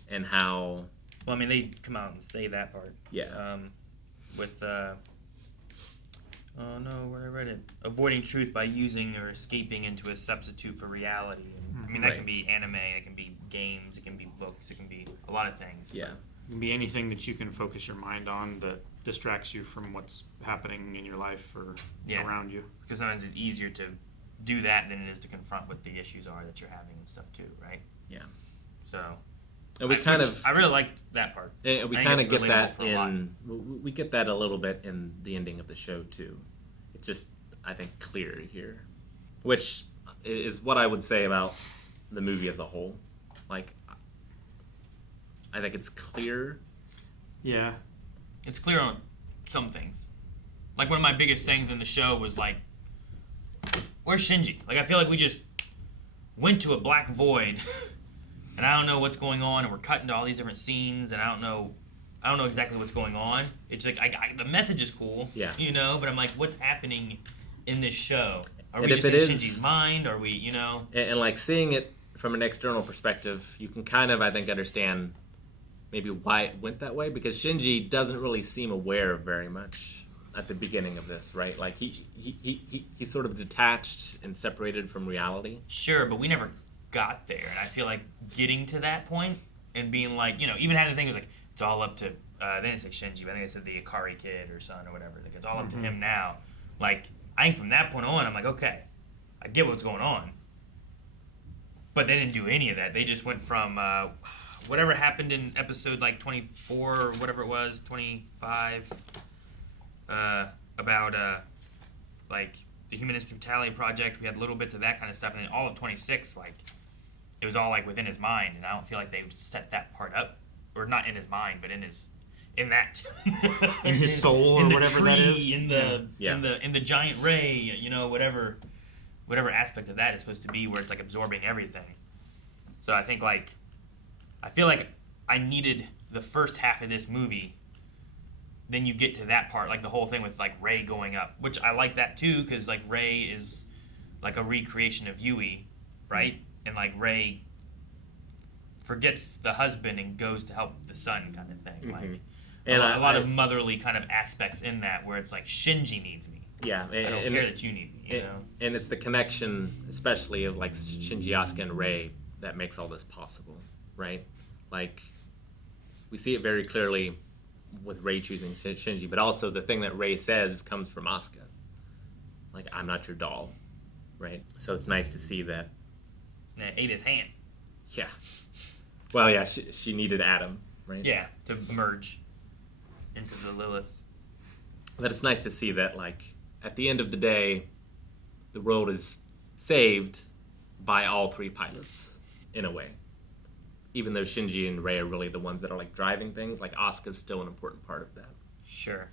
and how. Well, I mean, they come out and say that part. Yeah. With oh no, where did I read it? Avoiding truth by using or escaping into a substitute for reality. And, I mean, that can be anime, it can be games, it can be books, it can be a lot of things. Yeah. It can be anything that you can focus your mind on that distracts you from what's happening in your life or around you. Because sometimes it's easier to do that than it is to confront what the issues are that you're having and stuff too, right? Yeah. So, And we I really liked that part. And we I think kind of it's get relatable that for a lot. we get that a little bit in the ending of the show too. It's just, I think, clear here, which is what I would say about the movie as a whole. Like, I think it's clear. Yeah. It's clear on some things. Like, one of my biggest things in the show was like, where's Shinji? Like, I feel like we just went to a black void and I don't know what's going on, and we're cutting to all these different scenes, and I don't know exactly what's going on. It's like the message is cool, yeah, you know, but I'm like, what's happening in this show? Are and we just in is, Shinji's mind? Are we, you know? And like seeing it from an external perspective, you can kind of, I think, understand maybe why it went that way, because Shinji doesn't really seem aware very much at the beginning of this, right? Like he's sort of detached and separated from reality. Sure, but we never got there, and I feel like getting to that point and being like, you know, even having the thing was like, it's all up to they didn't say Shinji, but I think they said the Ikari kid or son or whatever. Like, it's all up to him now. Like, I think from that point on, I'm like, okay, I get what's going on. But they didn't do any of that. They just went from whatever happened in episode like 24 or whatever it was, 25, about like the Human Instrumentality Project. We had little bits of that kind of stuff, and then all of 26, like, it was all like within his mind, and I don't feel like they set that part up, or not in his mind, but in that in his soul, in or the whatever tree, that is. in the giant ray, you know, whatever aspect of that is supposed to be, where it's like absorbing everything. So I think, like, I feel like I needed the first half of this movie. Then you get to that part, like the whole thing with like Rey going up, which I like that too, because like Rey is like a recreation of Yui, right? And like Rey forgets the husband and goes to help the son, kind of thing. Like, and a lot of motherly kind of aspects in that, where it's like, Shinji needs me. Yeah, I don't care that you need me. You know, and it's the connection, especially of like Shinji, Asuka, and Rey, that makes all this possible, right? Like, we see it very clearly with Rey choosing Shinji, but also the thing that Rey says comes from Asuka. Like, I'm not your doll, right? So it's nice to see that. And it ate his hand. Yeah. Well, yeah, she needed Adam, right? Yeah, to merge into the Lilith. But it's nice to see that, like, at the end of the day, the world is saved by all three pilots, in a way. Even though Shinji and Rey are really the ones that are, like, driving things, like, Asuka's still an important part of that. Sure.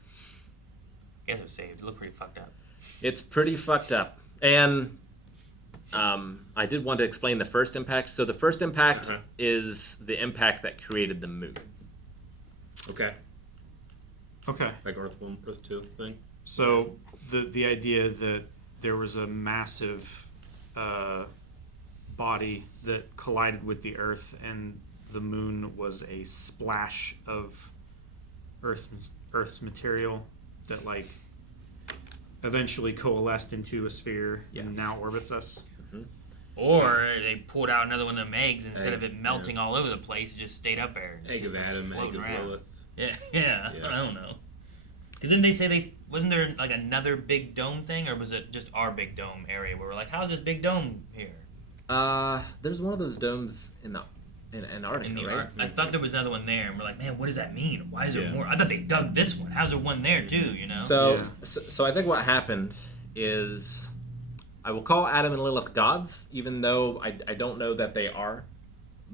I guess it was saved. It looked pretty fucked up. It's pretty fucked up. And I did want to explain the first impact. So the first impact is the impact that created the moon. Okay. Like Earth 1, Earth 2 thing? So the idea that there was a massive body that collided with the Earth, and the moon was a splash of Earth's material that, like, eventually coalesced into a sphere and now orbits us. Or they pulled out another one of them eggs, and instead of it melting all over the place, it just stayed up there. And Egg of Adam, egg of Lilith. Yeah, I don't know. Because then they say wasn't there like another big dome thing, or was it just our big dome area where we're like, how's this big dome here? There's one of those domes in Antarctica, right? I thought there was another one there, and we're like, man, what does that mean? Why is there more? I thought they dug this one. How's there one there too? You know? So I think what happened is, I will call Adam and Lilith gods, even though I don't know that they are,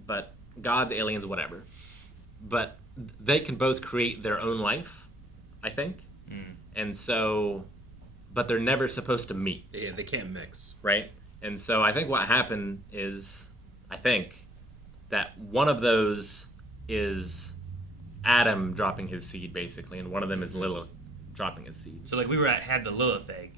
but gods, aliens, whatever. But they can both create their own life, I think. And so, but they're never supposed to meet. Yeah, they can't mix. Right? And so I think what happened is, I think, that one of those is Adam dropping his seed, basically, and one of them is Lilith dropping his seed. So, like, we had the Lilith egg.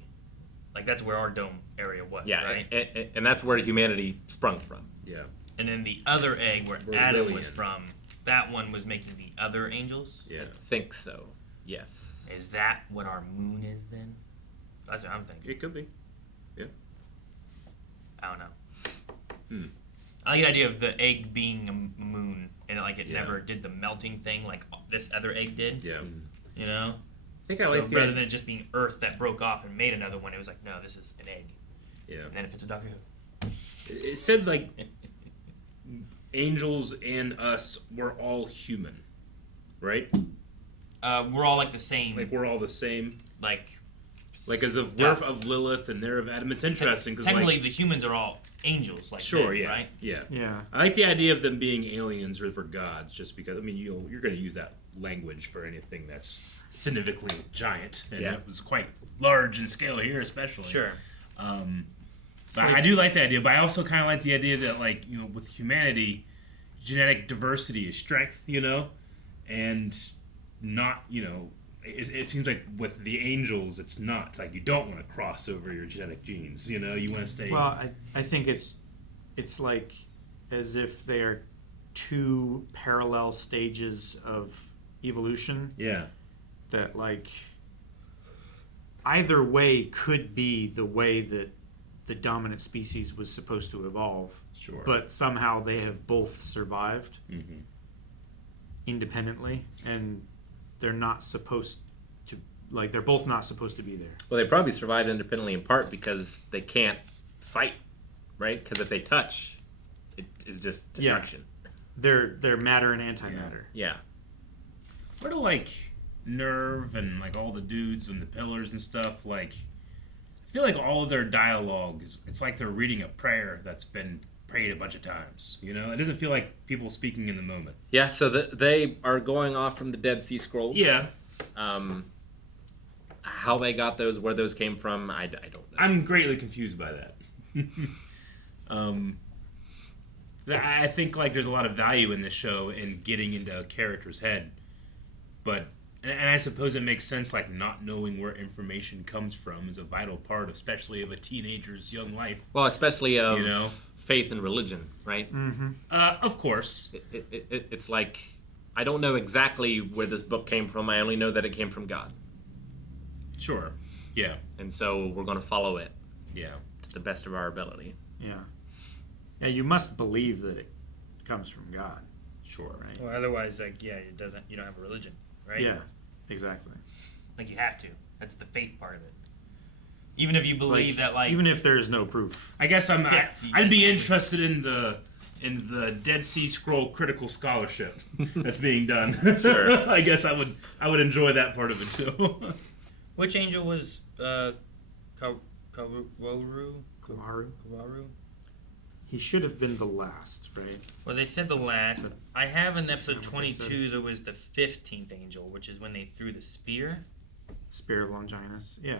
Like, that's where our dome area was, right? And that's where humanity sprung from. Yeah. And then the other egg where Adam was from, that one was making the other angels? Yeah. I think so, yes. Is that what our moon is, then? That's what I'm thinking. It could be. Yeah. I don't know. I like the idea of the egg being a moon, and it never did the melting thing like this other egg did. Yeah. You know? I think rather than it just being Earth that broke off and made another one, it was like, no, this is an egg. Yeah. And then if it's a Doctor Who. It said, like, angels and us were all human, right? We're all like the same. Like we're all the same. Like as of we're of Lilith and they're of Adam. It's interesting because technically the humans are all angels. Like sure, them, yeah, right? yeah. I like the idea of them being aliens or for gods, just because you're going to use that language for anything that's significantly giant, and it was quite large in scale here, especially. Sure. But I do like the idea, but I also kind of like the idea that, like, with humanity, genetic diversity is strength, and not, it seems like with the angels, it's not. Like, you don't want to cross over your genetic genes, you want to stay... Well, I think it's like as if they are two parallel stages of evolution. Yeah. That, like, either way could be the way that the dominant species was supposed to evolve. Sure. But somehow they have both survived independently, and they're not supposed to, like, they're both not supposed to be there. Well, they probably survived independently in part because they can't fight, right? Because if they touch, it is just destruction. Yeah. They're matter and antimatter. Yeah. What do, like, Nerve and, like, all the dudes and the pillars and stuff, like, I feel like all of their dialogue it's like they're reading a prayer that's been prayed a bunch of times. It doesn't feel like people speaking in the moment. Yeah, so they are going off from the Dead Sea Scrolls. Yeah. How they got those, where those came from, I don't know. I'm greatly confused by that. I think, like, there's a lot of value in this show in getting into a character's head, but and I suppose it makes sense, like, not knowing where information comes from is a vital part, especially of a teenager's young life. Well, especially of faith and religion, right? Mm-hmm. Of course. It's like, I don't know exactly where this book came from. I only know that it came from God. Sure. Yeah. And so we're going to follow it. Yeah. To the best of our ability. Yeah. Yeah, you must believe that it comes from God. Sure. Right? Well, otherwise, like, you don't have a religion, right? Yeah, exactly. Like, you have to. That's the faith part of it. Even if you believe that, like... Even if there is no proof. I guess I'd be interested in the Dead Sea Scroll critical scholarship that's being done. Sure. I guess I would enjoy that part of it, too. Which angel was Kawaru? He should have been the last, right? Well, they said the last. I have in episode 22 there was the 15th angel, which is when they threw the spear. Spear of Longinus, yeah.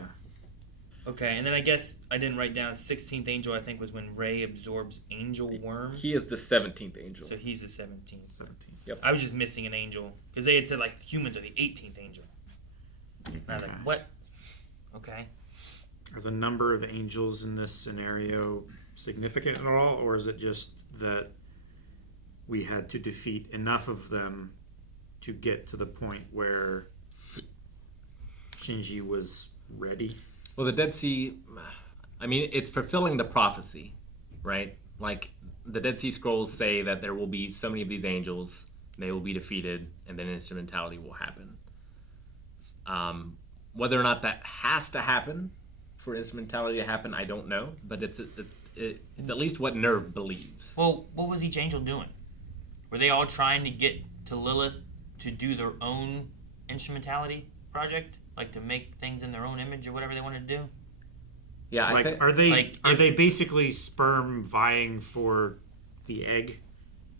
Okay, and then I guess I didn't write down 16th angel, I think, was when Rey absorbs Angel Worm. He is the 17th angel. So he's the 17th. 17th. Yep. I was just missing an angel, because they had said, like, humans are the 18th angel. And I was like, what? Okay. Are the number of angels in this scenario significant at all, or is it just that we had to defeat enough of them to get to the point where Shinji was ready? Well, the Dead Sea, I mean, it's fulfilling the prophecy, right? Like, the Dead Sea Scrolls say that there will be so many of these angels, they will be defeated, and then instrumentality will happen. Whether or not that has to happen for instrumentality to happen, I don't know, but it's at least what Nerve believes. Well, what was each angel doing? Were they all trying to get to Lilith to do their own instrumentality project? Like, to make things in their own image or whatever they wanted to do? Yeah, like, are they basically sperm vying for the egg?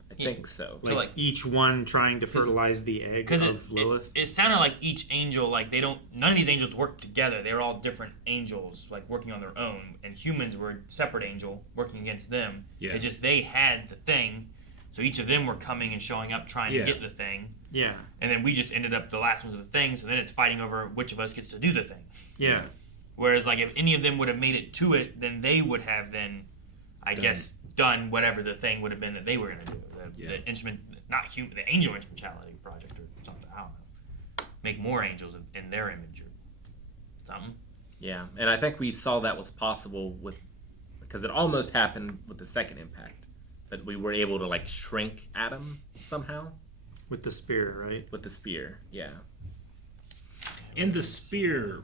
I think so. Like each one trying to fertilize the egg of Lilith? It sounded like each angel, like, none of these angels worked together. They were all different angels, like, working on their own. And humans were a separate angel working against them. Yeah. It's just they had the thing. So each of them were coming and showing up trying to get the thing. Yeah. And then we just ended up the last ones of the thing, so then it's fighting over which of us gets to do the thing. Yeah. Whereas, like, if any of them would have made it to it, then they would have then, I guess, done whatever the thing would have been that they were going to do. The instrument, the angel instrumentality project or something, I don't know. Make more angels in their image or something. Yeah, and I think we saw that was possible because it almost happened with the second impact. But we were able to, like, shrink Adam somehow. With the spear, right? With the spear, yeah. And the spear,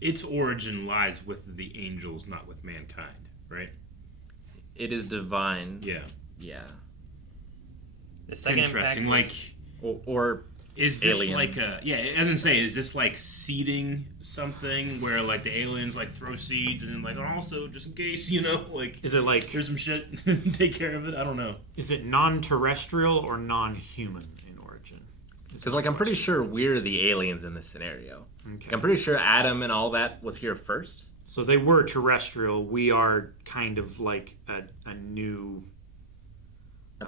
its origin lies with the angels, not with mankind, right? It is divine. Yeah. Yeah. It's interesting. Like, or is this alien. like a it doesn't say. Is this like seeding something where like the aliens like throw seeds and then like also just in case like is it like here's some shit take care of it? I don't know. Is it non-terrestrial or non-human in origin? Because like I'm pretty sure we're the aliens in this scenario. Okay. I'm pretty sure Adam and all that was here first. So they were terrestrial. We are kind of like a new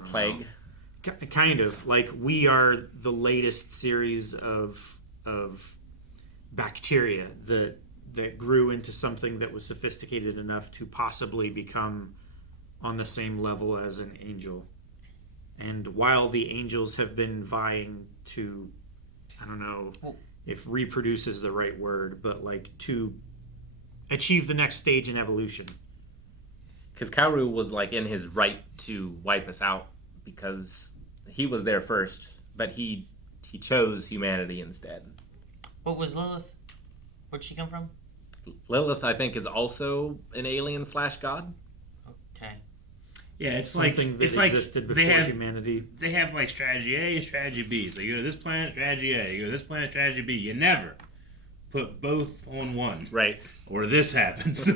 plague. Kind of like we are the latest series of bacteria that grew into something that was sophisticated enough to possibly become on the same level as an angel. And while the angels have been vying to, I don't know if reproduce is the right word, but like to achieve the next stage in evolution. Because Kaoru was like in his right to wipe us out because he was there first, but he chose humanity instead. What was Lilith? Where'd she come from? Lilith, I think, is also an alien / god. Okay. Yeah, it's something like that existed before humanity. They have like strategy A and strategy B. So you go to this planet, strategy A. You go to this planet, strategy B. You never put both on one, right? Or this happens,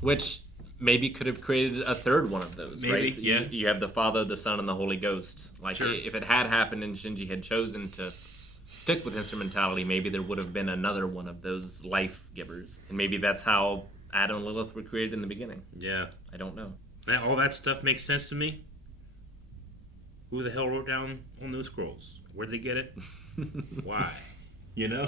Which maybe could have created a third one of those, maybe, right? So yeah. You have the Father, the Son, and the Holy Ghost. Like, sure. If it had happened and Shinji had chosen to stick with Instrumentality, maybe there would have been another one of those life givers. And maybe that's how Adam and Lilith were created in the beginning. Yeah. I don't know. All that stuff makes sense to me. Who the hell wrote down on those scrolls? Where'd they get it? Why? Yeah.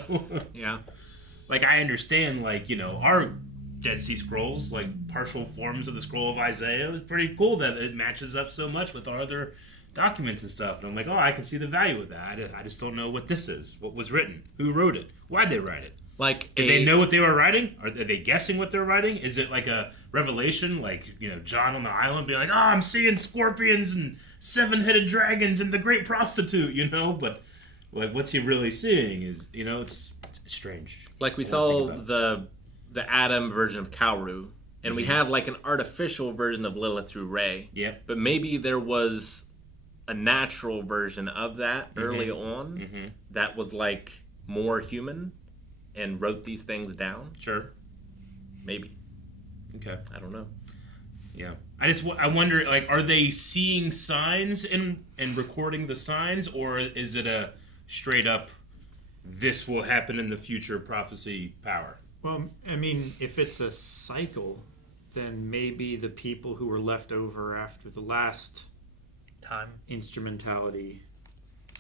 Like, I understand, like, our Dead Sea Scrolls, like partial forms of the Scroll of Isaiah. It was pretty cool that it matches up so much with our other documents and stuff. And I'm like, I can see the value of that. I just don't know what this is. What was written? Who wrote it? Why'd they write it? Like, did they know what they were writing? Are they guessing what they're writing? Is it like a revelation, like John on the island being like, I'm seeing scorpions and 7-headed dragons and the great prostitute, But like, what's he really seeing? Is it's strange. Like we saw the Adam version of Kaoru, and we have like an artificial version of Lilith through Rey. Yep. But maybe there was a natural version of that early on that was like more human and wrote these things down. Sure. Maybe. Okay. I don't know. Yeah. I wonder, like, are they seeing signs and recording the signs, or is it a straight up, this will happen in the future prophecy power? Well, I mean, if it's a cycle, then maybe the people who were left over after the last time Instrumentality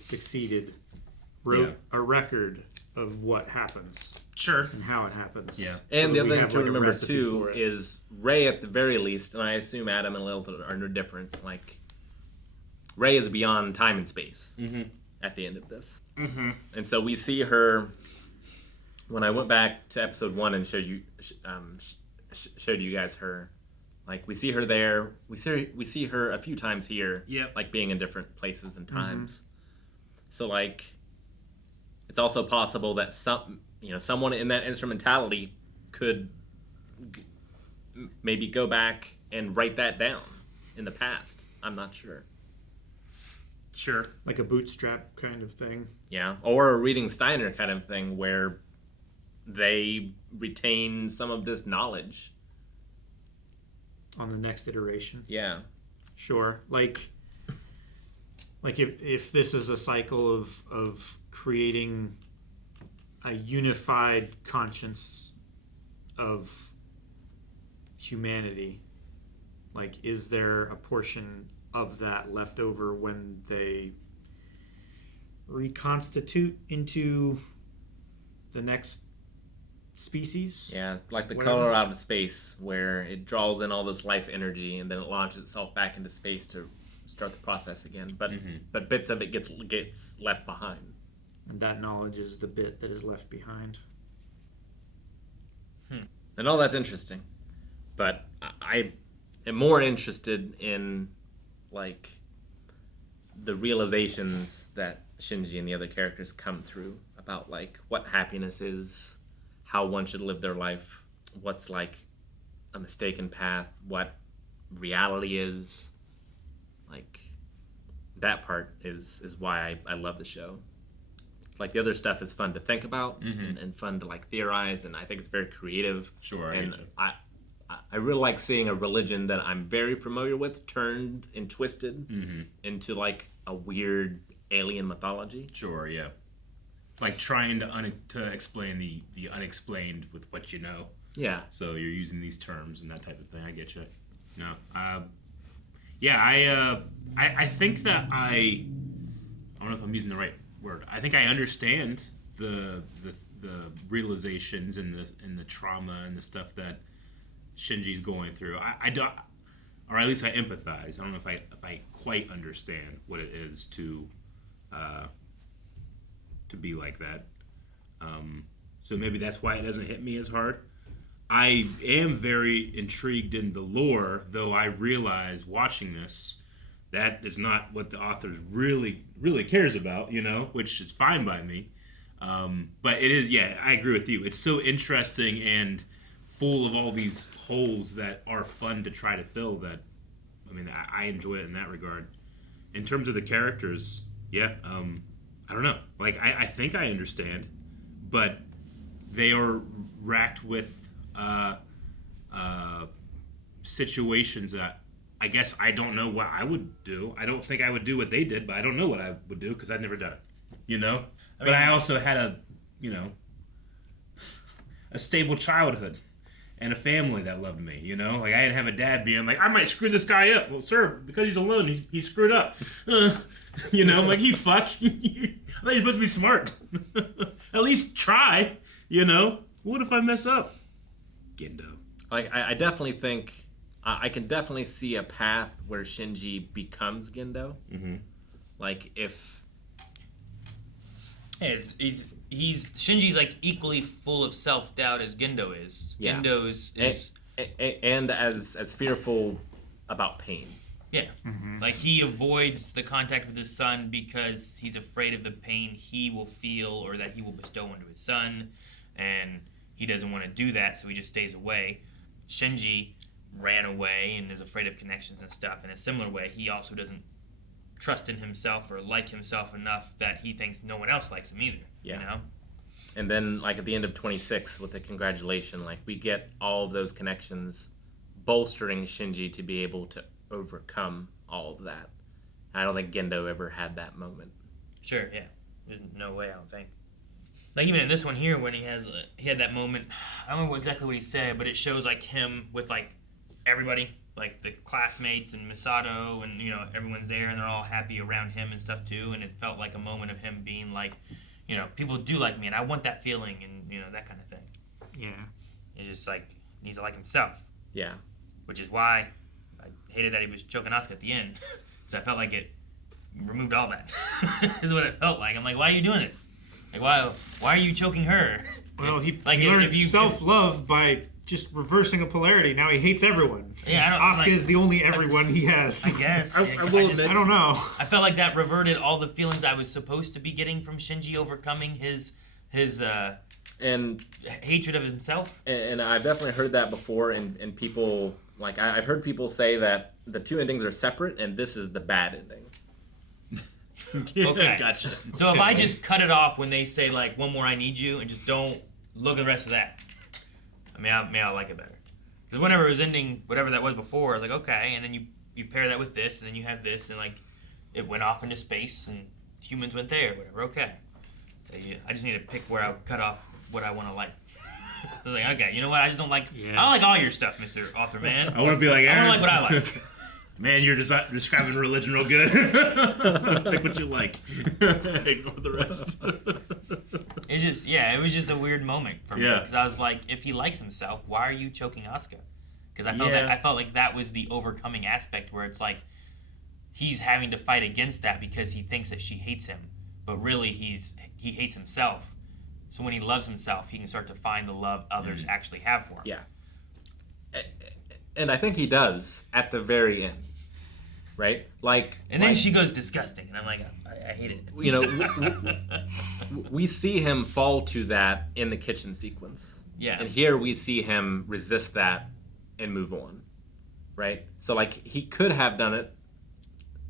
succeeded wrote a record of what happens. Sure. And how it happens. Yeah. And so the other thing have, to like, a remember recipe too for it. is Rey at the very least, and I assume Adam and Lilith are no different. Like, Rey is beyond time and space at the end of this. And so we see her. When I went back to episode 1 and showed you guys her, like, we see her there. We see her a few times here. Yep. Like, being in different places and times. So like, it's also possible that someone in that Instrumentality could maybe go back and write that down in the past. I'm not sure. Sure. Like a bootstrap kind of thing. Yeah, or a Reading Steiner kind of thing where they retain some of this knowledge on the next iteration. Yeah. Sure. Like if this is a cycle of creating a unified conscience of humanity, like, is there a portion of that left over when they reconstitute into the next species? Yeah, like the Whatever. color out of space, where it draws in all this life energy and then it launches itself back into space to start the process again. But bits of it gets left behind. And that knowledge is the bit that is left behind. And all that's interesting. But I am more interested in, like, the realizations that Shinji and the other characters come through about, like, what happiness is, how one should live their life, what's like a mistaken path, what reality is. Like, that part is why I love the show. Like, the other stuff is fun to think about and fun to, like, theorize, and I think it's very creative. Sure, I and get you. I really like seeing a religion that I'm very familiar with turned and twisted into, like, a weird alien mythology. Sure, yeah. Like trying to explain the unexplained with what you know. Yeah. So you're using these terms and that type of thing. I get you. No. Yeah, I think that I don't know if I'm using the right word. I think I understand the realizations and the trauma and the stuff that Shinji's going through. I don't, or at least I empathize. I don't know if I quite understand what it is to be like that. So maybe that's why it doesn't hit me as hard. I am very intrigued in the lore, though I realize watching this, that is not what the authors really cares about, which is fine by me. But it is, yeah, I agree with you. It's so interesting and full of all these holes that are fun to try to fill that, I mean, I enjoy it in that regard. In terms of the characters, yeah, I don't know. Like, I think I understand, but they are racked with situations that I guess I don't know what I would do. I don't think I would do what they did, but I don't know what I would do because I've never done it, But I also had a stable childhood and a family that loved me, Like, I didn't have a dad being like, I might screw this guy up. Well, sir, because he's alone, he's screwed up. I'm like, you fuck. I thought you're supposed to be smart. At least try, What if I mess up? Gendo. Like, I definitely think I can definitely see a path where Shinji becomes Gendo. Like, if Shinji's like equally full of self-doubt as Gendo is. Yeah. Gendo is and as fearful about pain. Yeah. Like, he avoids the contact with his son because he's afraid of the pain he will feel or that he will bestow onto his son, and he doesn't want to do that, so he just stays away. Shinji ran away and is afraid of connections and stuff. In a similar way, he also doesn't trust in himself or like himself enough that he thinks no one else likes him either. Yeah. And then, like, at the end of 26, with the congratulation, like, we get all of those connections bolstering Shinji to be able to overcome all of that. I don't think Gendo ever had that moment. Sure, yeah. There's no way, I don't think. Like, even in this one here, when he had that moment, I don't remember exactly what he said, but it shows, like, him with, like, everybody, like the classmates and Misato, and, everyone's there, and they're all happy around him and stuff, too, and it felt like a moment of him being like, people do like me, and I want that feeling, and, that kind of thing. Yeah. It's just, like, he needs to like himself. Yeah. Which is why I hated that he was choking Asuka at the end, so I felt like it removed all that. Is what it felt like. I'm like, why are you doing this? Like, why are you choking her? Well, he like, learned self-love by just reversing a polarity. Now he hates everyone. Yeah, Asuka is the only everyone he has. I guess. I will admit. I don't know. I felt like that reverted all the feelings I was supposed to be getting from Shinji overcoming his and hatred of himself. And I've definitely heard that before, and people, like, I've heard people say that the two endings are separate, and this is the bad ending. Okay. Gotcha. So if I just cut it off when they say, like, one more I need you, and just don't look at the rest of that, I'll like it better. Because whenever it was ending, whatever that was before, I was like, okay, and then you pair that with this, and then you have this, and, like, it went off into space, and humans went there, whatever, okay. I just need to pick where I would cut off what I want to like. I was like, okay, you know what, I just don't like, I don't like all your stuff, Mr. Author Man. I want to be like, Aaron. I want to like what I like. Man, you're just describing religion real good. Pick what you like. Ignore the rest. It was just a weird moment for me. Because I was like, if he likes himself, why are you choking Asuka? Because I felt like that was the overcoming aspect where it's like, he's having to fight against that because he thinks that she hates him. But really, he hates himself. So when he loves himself, he can start to find the love others actually have for him. Yeah. And I think he does at the very end. Right? Like, and then she goes disgusting, and I'm like, I hate it. We see him fall to that in the kitchen sequence. Yeah. And here we see him resist that and move on. right? So like he could have done it.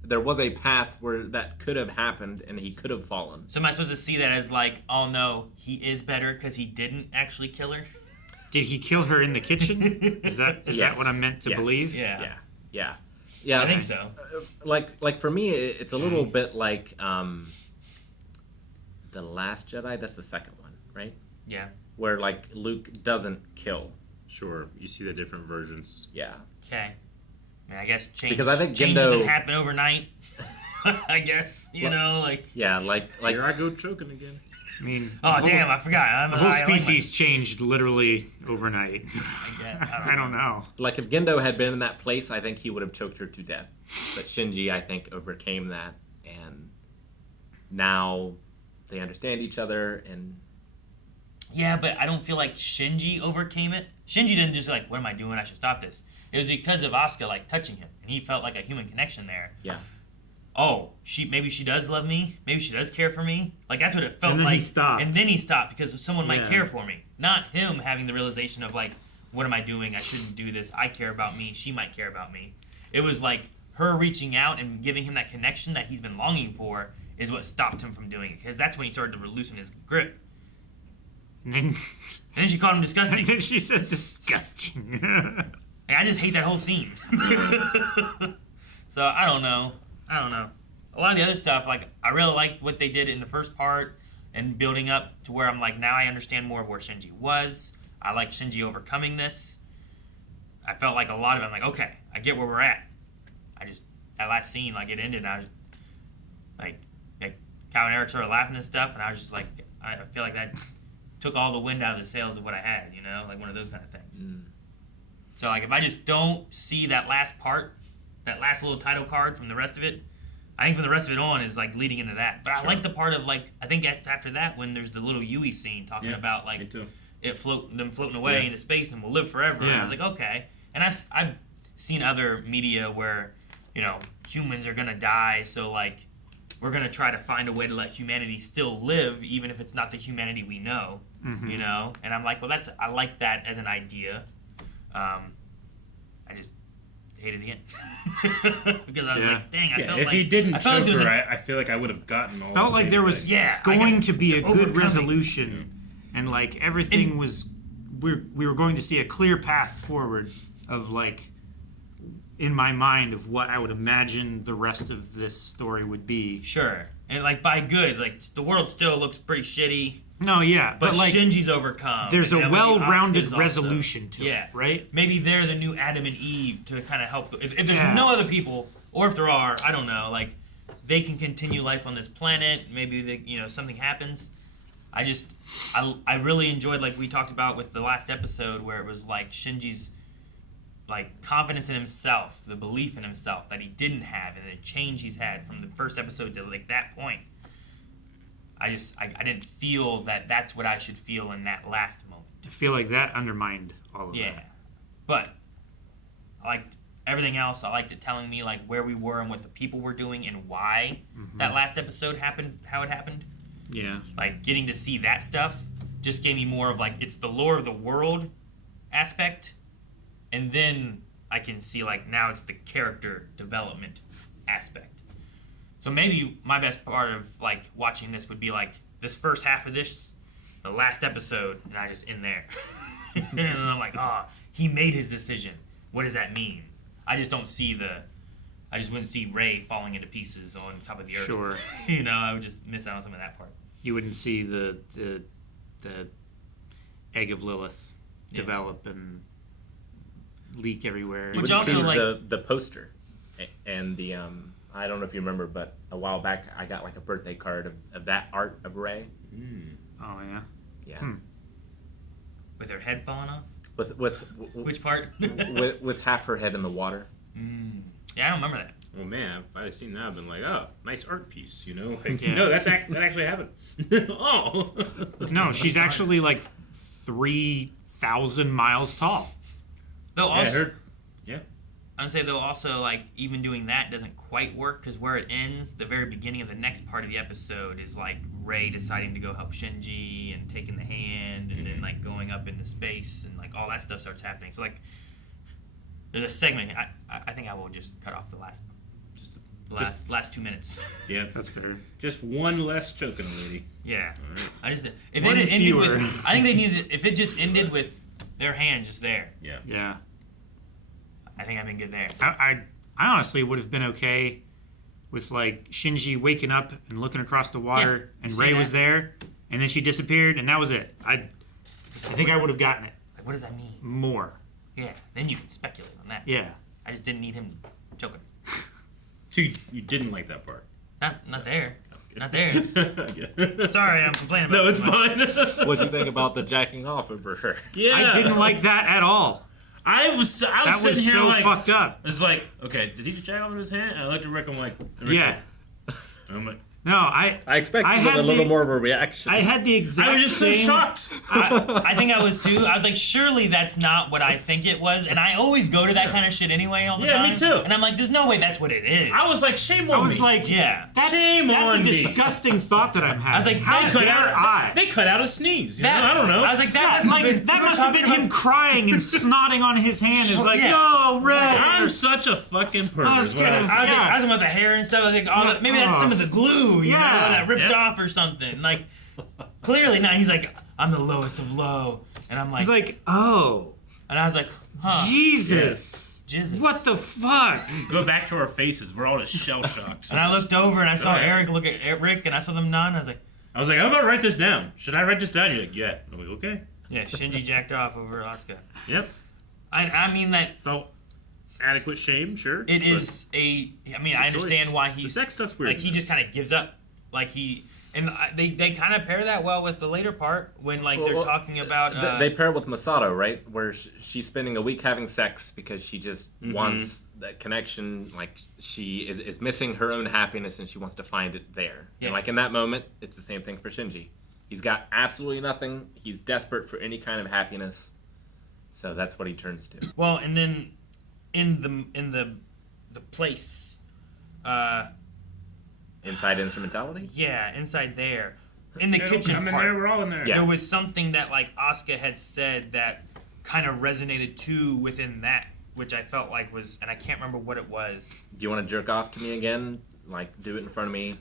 There was a path where that could have happened, and he could have fallen. So am I supposed to see that as like, oh no, he is better because he didn't actually kill her? Did he kill her in the kitchen? Is that what I'm meant to believe? Yeah. Yeah. I think so. Like for me, it's a little bit like The Last Jedi. That's the second one, right? Yeah. Where like Luke doesn't kill. Sure, you see the different versions. Yeah. Okay. I mean, I guess change Gendo doesn't happen overnight. I guess like. Yeah, like here I go choking again. I mean, damn! I forgot. The whole species changed literally overnight. I don't know. Like if Gendo had been in that place, I think he would have choked her to death. But Shinji, I think, overcame that, and now they understand each other. And yeah, but I don't feel like Shinji overcame it. Shinji didn't just like, what am I doing? I should stop this. It was because of Asuka like touching him, and he felt like a human connection there. Yeah. Oh, maybe she does love me. Maybe she does care for me. Like that's what it felt like. He stopped. And then he stopped because someone might care for me. Not him having the realization of like, what am I doing? I shouldn't do this. I care about me. She might care about me. It was like her reaching out and giving him that connection that he's been longing for is what stopped him from doing it. Because that's when he started to loosen his grip. And then she called him disgusting. And then she said disgusting. I just hate that whole scene. So I don't know. A lot of the other stuff, like I really liked what they did in the first part and building up to where I'm like, now I understand more of where Shinji was. I like Shinji overcoming this. I felt like a lot of it, I'm like, okay, I get where we're at. That last scene, like it ended, and I was like Calvin and Eric started laughing and stuff, and I was just like, I feel like that took all the wind out of the sails of what I had, like one of those kind of things. So like if I just don't see that last part, that last little title card from the rest of it, I think from the rest of it on is like leading into that. But I like the part of like, I think it's after that when there's the little Yui scene talking about like them floating away into space and will live forever. And I was like, okay. And I've seen other media where, humans are gonna die, so like we're gonna try to find a way to let humanity still live, even if it's not the humanity we know. And I'm like, well, I like that as an idea. I just hated the end because I was like, dang, I felt if like he didn't choke her, like, I feel like I would have gotten all. Felt the like same there was things. going to be a good resolution, and like everything was, we were going to see a clear path forward of like, in my mind, of what I would imagine the rest of this story would be. Sure, and like by good, like the world still looks pretty shitty. No, yeah, but like Shinji's overcome. There's a well-rounded Asuka's resolution to it, right? Maybe they're the new Adam and Eve to kind of help. If there's no other people, or if there are, I don't know. Like they can continue life on this planet. Maybe something happens. I really enjoyed, like we talked about with the last episode, where it was like Shinji's like confidence in himself, the belief in himself that he didn't have, and the change he's had from the first episode to like that point. I didn't feel that that's what I should feel in that last moment. I feel like that undermined all of that. Yeah. But I liked everything else. I liked it telling me like where we were and what the people were doing and why that last episode happened, how it happened. Yeah. Like getting to see that stuff just gave me more of like, it's the lore of the world aspect. And then I can see like now it's the character development aspect. So maybe my best part of like watching this would be like this first half of this, the last episode, and I just in there. And I'm like, he made his decision. What does that mean? I just wouldn't see Rey falling into pieces on top of the earth. Sure. I would just miss out on some of that part. You wouldn't see the egg of Lilith develop and leak everywhere. Which also like the poster and the I don't know if you remember, but a while back I got like a birthday card of that art of Rey. Oh yeah. Yeah. With her head falling off. With which part? with half her head in the water. Yeah, I don't remember that. Well, man, if I'd seen that, I'd been like, oh, nice art piece, Like, no, that actually happened. Oh. No, she's actually like 3,000 miles tall. Though also, I heard. Yeah. I would say though also like even doing that doesn't quite work because where it ends, the very beginning of the next part of the episode is like Rey deciding to go help Shinji and taking the hand and then like going up into space and like all that stuff starts happening. So like There's a segment. I think I will just cut off the last 2 minutes. Yeah, that's fair. Just one less choking lady. Yeah. Right. I just if it ended with, I think they needed, if it just ended with their hand just there. Yeah. Yeah. I think I've been good there. I honestly would have been okay with like Shinji waking up and looking across the water and Rei was there, and then she disappeared, and that was it. I think I would have gotten it. Like, what does that mean? More. Yeah. Then you can speculate on that. Yeah. I just didn't need him choking. So you didn't like that part? Not there. Not there. Sorry, I'm complaining about No, it's fine. What'd you think about the jacking off over her? Yeah. I didn't like that at all. I was That sitting was here so like, fucked up. It's like, okay, did he just jack off in his hand? I looked at Rick, I'm like, Yeah. I'm like, No, I expected had a little more of a reaction. I had the exact I was just so same. shocked. I think I was too. I was like, surely that's not what I think it was. And I always go to that kind of shit anyway all the time. Yeah, me too. And I'm like, there's no way that's what it is. I was like, shame on I me. was like, yeah. That's on a me. disgusting thought that I'm having. I was like, how dare I? They cut out a sneeze. You know? That- I don't know. I was like, Yeah, that must have been him crying and snotting on his hand. It's like, Yeah. no, Red. I'm such a fucking pervert. I was is what gonna- I was- I was Yeah. talking about the hair and stuff. I was like, maybe that's some of the glue, you know, Yeah. that ripped Yeah. off or something. Like, clearly not. He's like, I'm the lowest of low. And I'm like, He's like, oh, and I was like, huh. Jesus. Jesus. What the fuck? Go back to our faces. We're all just shell shocked. And I looked over and I saw Go ahead. Eric look at Rick and I saw them nod and I was like, I'm about to write this down. Should I write this down? You're like, yeah. I'm like, okay. yeah, Shinji jacked off over Asuka. Yep. I mean that Felt adequate shame, sure. it but is a. I mean, I understand choice. why The he's sex stuff's weird. like he just kind of gives up. Like they kind of pair that well with the later part when like they're Well, talking about. They pair it with Masato, right? Where she's spending a week having sex because she just wants that connection. Like she is missing her own happiness and she wants to find it there. Yeah. And like in that moment, it's the same thing for Shinji. He's got absolutely nothing. He's desperate for any kind of happiness. So that's what he turns to. Well, and then in the place. Inside Instrumentality? Yeah, inside there. In the kitchen I'm in part. there. We're all in there. Yeah. There was something that like Asuka had said that kind of resonated too within that, which I felt like was, and I can't remember what it was. Do you want to jerk off to me again? Like do it in front of me?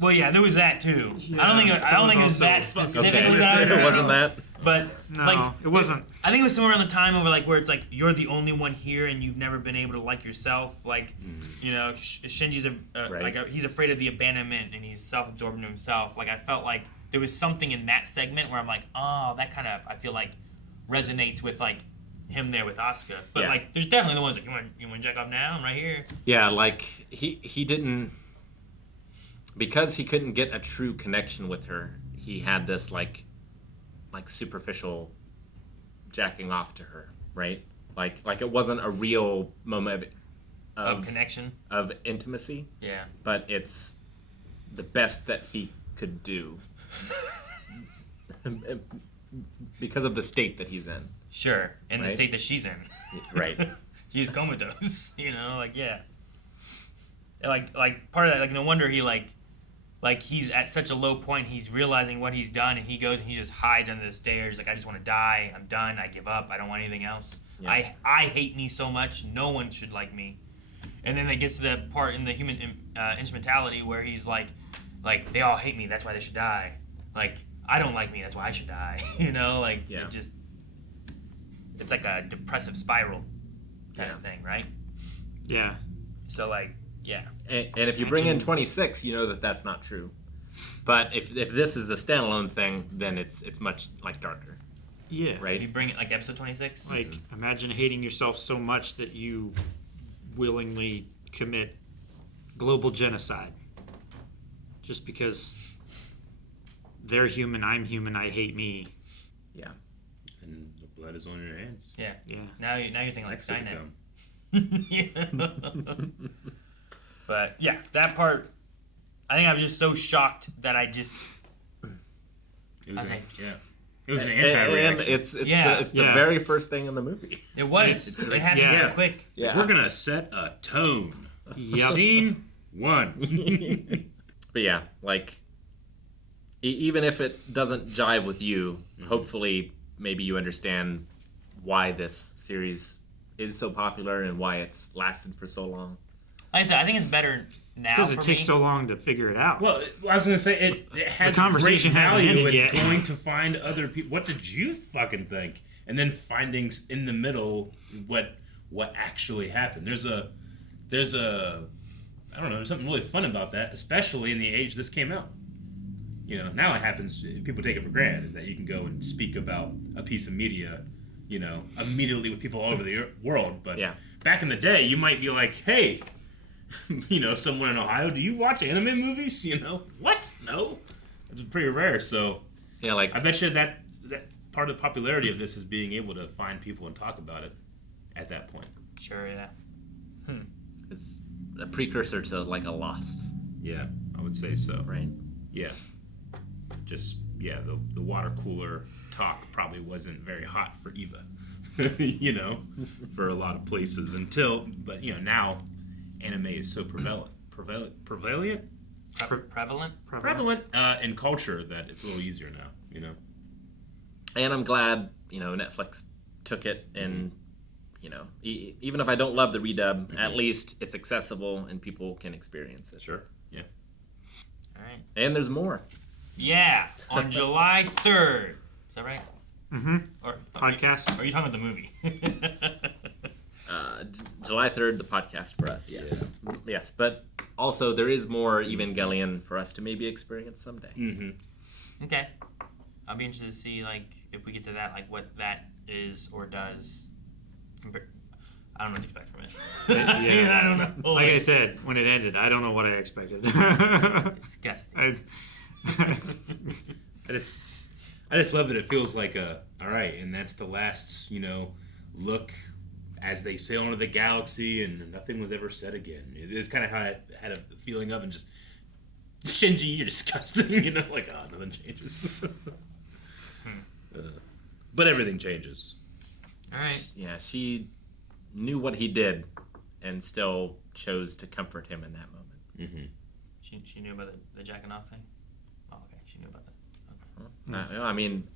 Well, yeah, there was that too. I don't think it was that specifically. Okay. That I was If it wasn't remembering. that. But No, like it wasn't. I think it was somewhere around the time over like where it's like you're the only one here and you've never been able to like yourself. Like, you know, Shinji's Right. he's afraid of the abandonment and he's self-absorbed into himself. Like I felt like there was something in that segment where I'm like, oh, that kind of I feel like resonates with like him there with Asuka. But Yeah. like, there's definitely the ones like you want to check off now? I'm right here. Yeah, like he didn't, because he couldn't get a true connection with her. He had this like superficial jacking off to her, right? Like it wasn't a real moment Of connection. of intimacy. Yeah. But it's the best that he could do because of the state that he's in. Sure. In the Right? state that she's in. Right. She's comatose, you know, like yeah. Like part of that, like no wonder he like he's at such a low point, he's realizing what he's done and he goes and he just hides under the stairs, like I just want to die, I'm done, I give up, I don't want anything else. Yeah. I hate me so much, no one should like me. And then it gets to the part in the human instrumentality where he's like they all hate me, that's why they should die. Like I don't like me, that's why I should die. You know, like Yeah. it just it's like a depressive spiral kind Yeah. of thing, right? Yeah. So like, yeah. And if you bring in 26, you know that that's not true. But if this is a standalone thing, then it's much like darker. Yeah. Right? If you bring it like episode 26, Like, imagine hating yourself so much that you willingly commit global genocide. Just because they're human, I'm human, I hate me. Yeah. And the blood is on your hands. yeah. Yeah. Now you're thinking like Next to the Skynet. Yeah. But yeah, that part, I think I was just so shocked that I just. It was Okay. It was an And anti-reaction. it's Yeah. the Yeah. very first thing in the movie. It was. It happened Yeah. so quick. Yeah. We're gonna set a tone. Yep. Scene 1. But yeah, like even if it doesn't jive with you, hopefully maybe you understand why this series is so popular and why it's lasted for so long. Like I said, I think it's better now because it takes so long to figure it out. Well, I was going to say, it has the conversation great hasn't value ended in yet. going to find other people. What did you fucking think? And then finding in the middle what actually happened. There's a I don't know, there's something really fun about that, especially in the age this came out. You know, now it happens, people take it for granted that you can go and speak about a piece of media, you know, immediately with people all over the world. But back in the day, you might be like, hey, you know, someone in Ohio, do you watch anime movies? You know, what? No. It's pretty rare. So, yeah, like, I bet you that part of the popularity of this is being able to find people and talk about it at that point. Sure, yeah. It's a precursor to, like, a Lost. Yeah, I would say so. Right. Yeah. Just, yeah, the water cooler talk probably wasn't very hot for Eva, you know, for a lot of places but, you know, now anime is so prevalent in culture that it's a little easier now, you know. And I'm glad, you know, Netflix took it and, you know, even if I don't love the redub, at least it's accessible and people can experience it. Sure. Yeah. All right. And there's more. Yeah, on July 3rd. Is that right? Mm-hmm. Or podcast. Or are you talking about the movie? July 3rd, the podcast for us, yes. Yeah. Yes, but also there is more Evangelion for us to maybe experience someday. Mm-hmm. Okay. I'll be interested to see, like, if we get to that, like, what that is or does. I don't know what to expect from it. Yeah. I don't know. Like I said, when it ended, I don't know what I expected. Disgusting. I just love that it feels like all right, and that's the last, you know, look as they sail into the galaxy, and nothing was ever said again. It's kind of how I had a feeling of, and just Shinji, you're disgusting, you know, like, oh, nothing changes. But everything changes. All right. Yeah, she knew what he did, and still chose to comfort him in that moment. Mm-hmm. She knew about the jacking off thing. Oh, okay. She knew about that. Okay. I mean,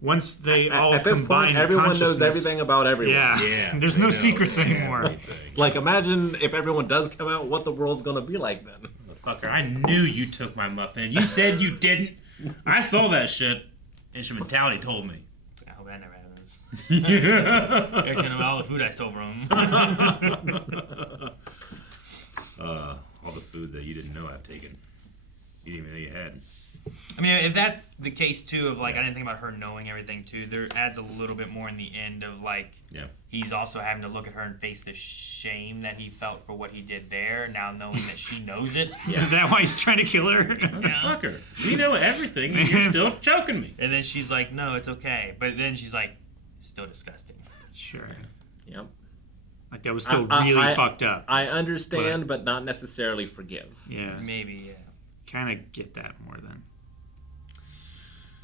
once they all at this combine point, everyone knows everything about everyone. Yeah. There's no secrets anymore. Like, imagine if everyone does come out, what the world's gonna be like then. Motherfucker, I knew you took my muffin. You said you didn't. I saw that shit. Instrumentality told me. I hope I never had those. Actually, know all the food I stole from him. All the food that you didn't know I've taken. You didn't even know you had. I mean, if that's the case too, of like, I didn't think about her knowing everything too. There adds a little bit more in the end of like, he's also having to look at her and face the shame that he felt for what he did there. Now knowing that she knows it. Is that why he's trying to kill her? Motherfucker, we know everything, and you're still choking me. And then she's like, no, it's okay. But then she's like, still disgusting. Sure. Yep. Like, that was still really fucked up. I understand, but not necessarily forgive. Yeah. Maybe, yeah. Kind of get that more than.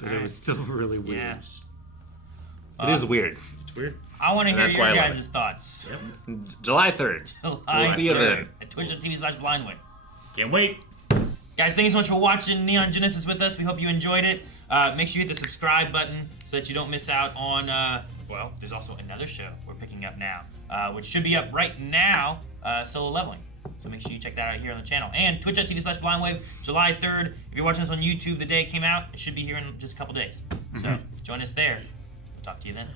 But it was still really weird. Yeah. It is weird. It's weird. I want to hear your guys' thoughts. Yep. July 3rd. We'll see you then. At twitch.tv/blindway. Can't wait. Guys, thank you so much for watching Neon Genesis with us. We hope you enjoyed it. Make sure you hit the subscribe button so that you don't miss out on, well, there's also another show we're picking up now, which should be up right now, Solo Leveling. So make sure you check that out here on the channel. And twitch.tv/blindwave, July 3rd. If you're watching this on YouTube the day it came out, it should be here in just a couple days. So join us there. We'll talk to you then.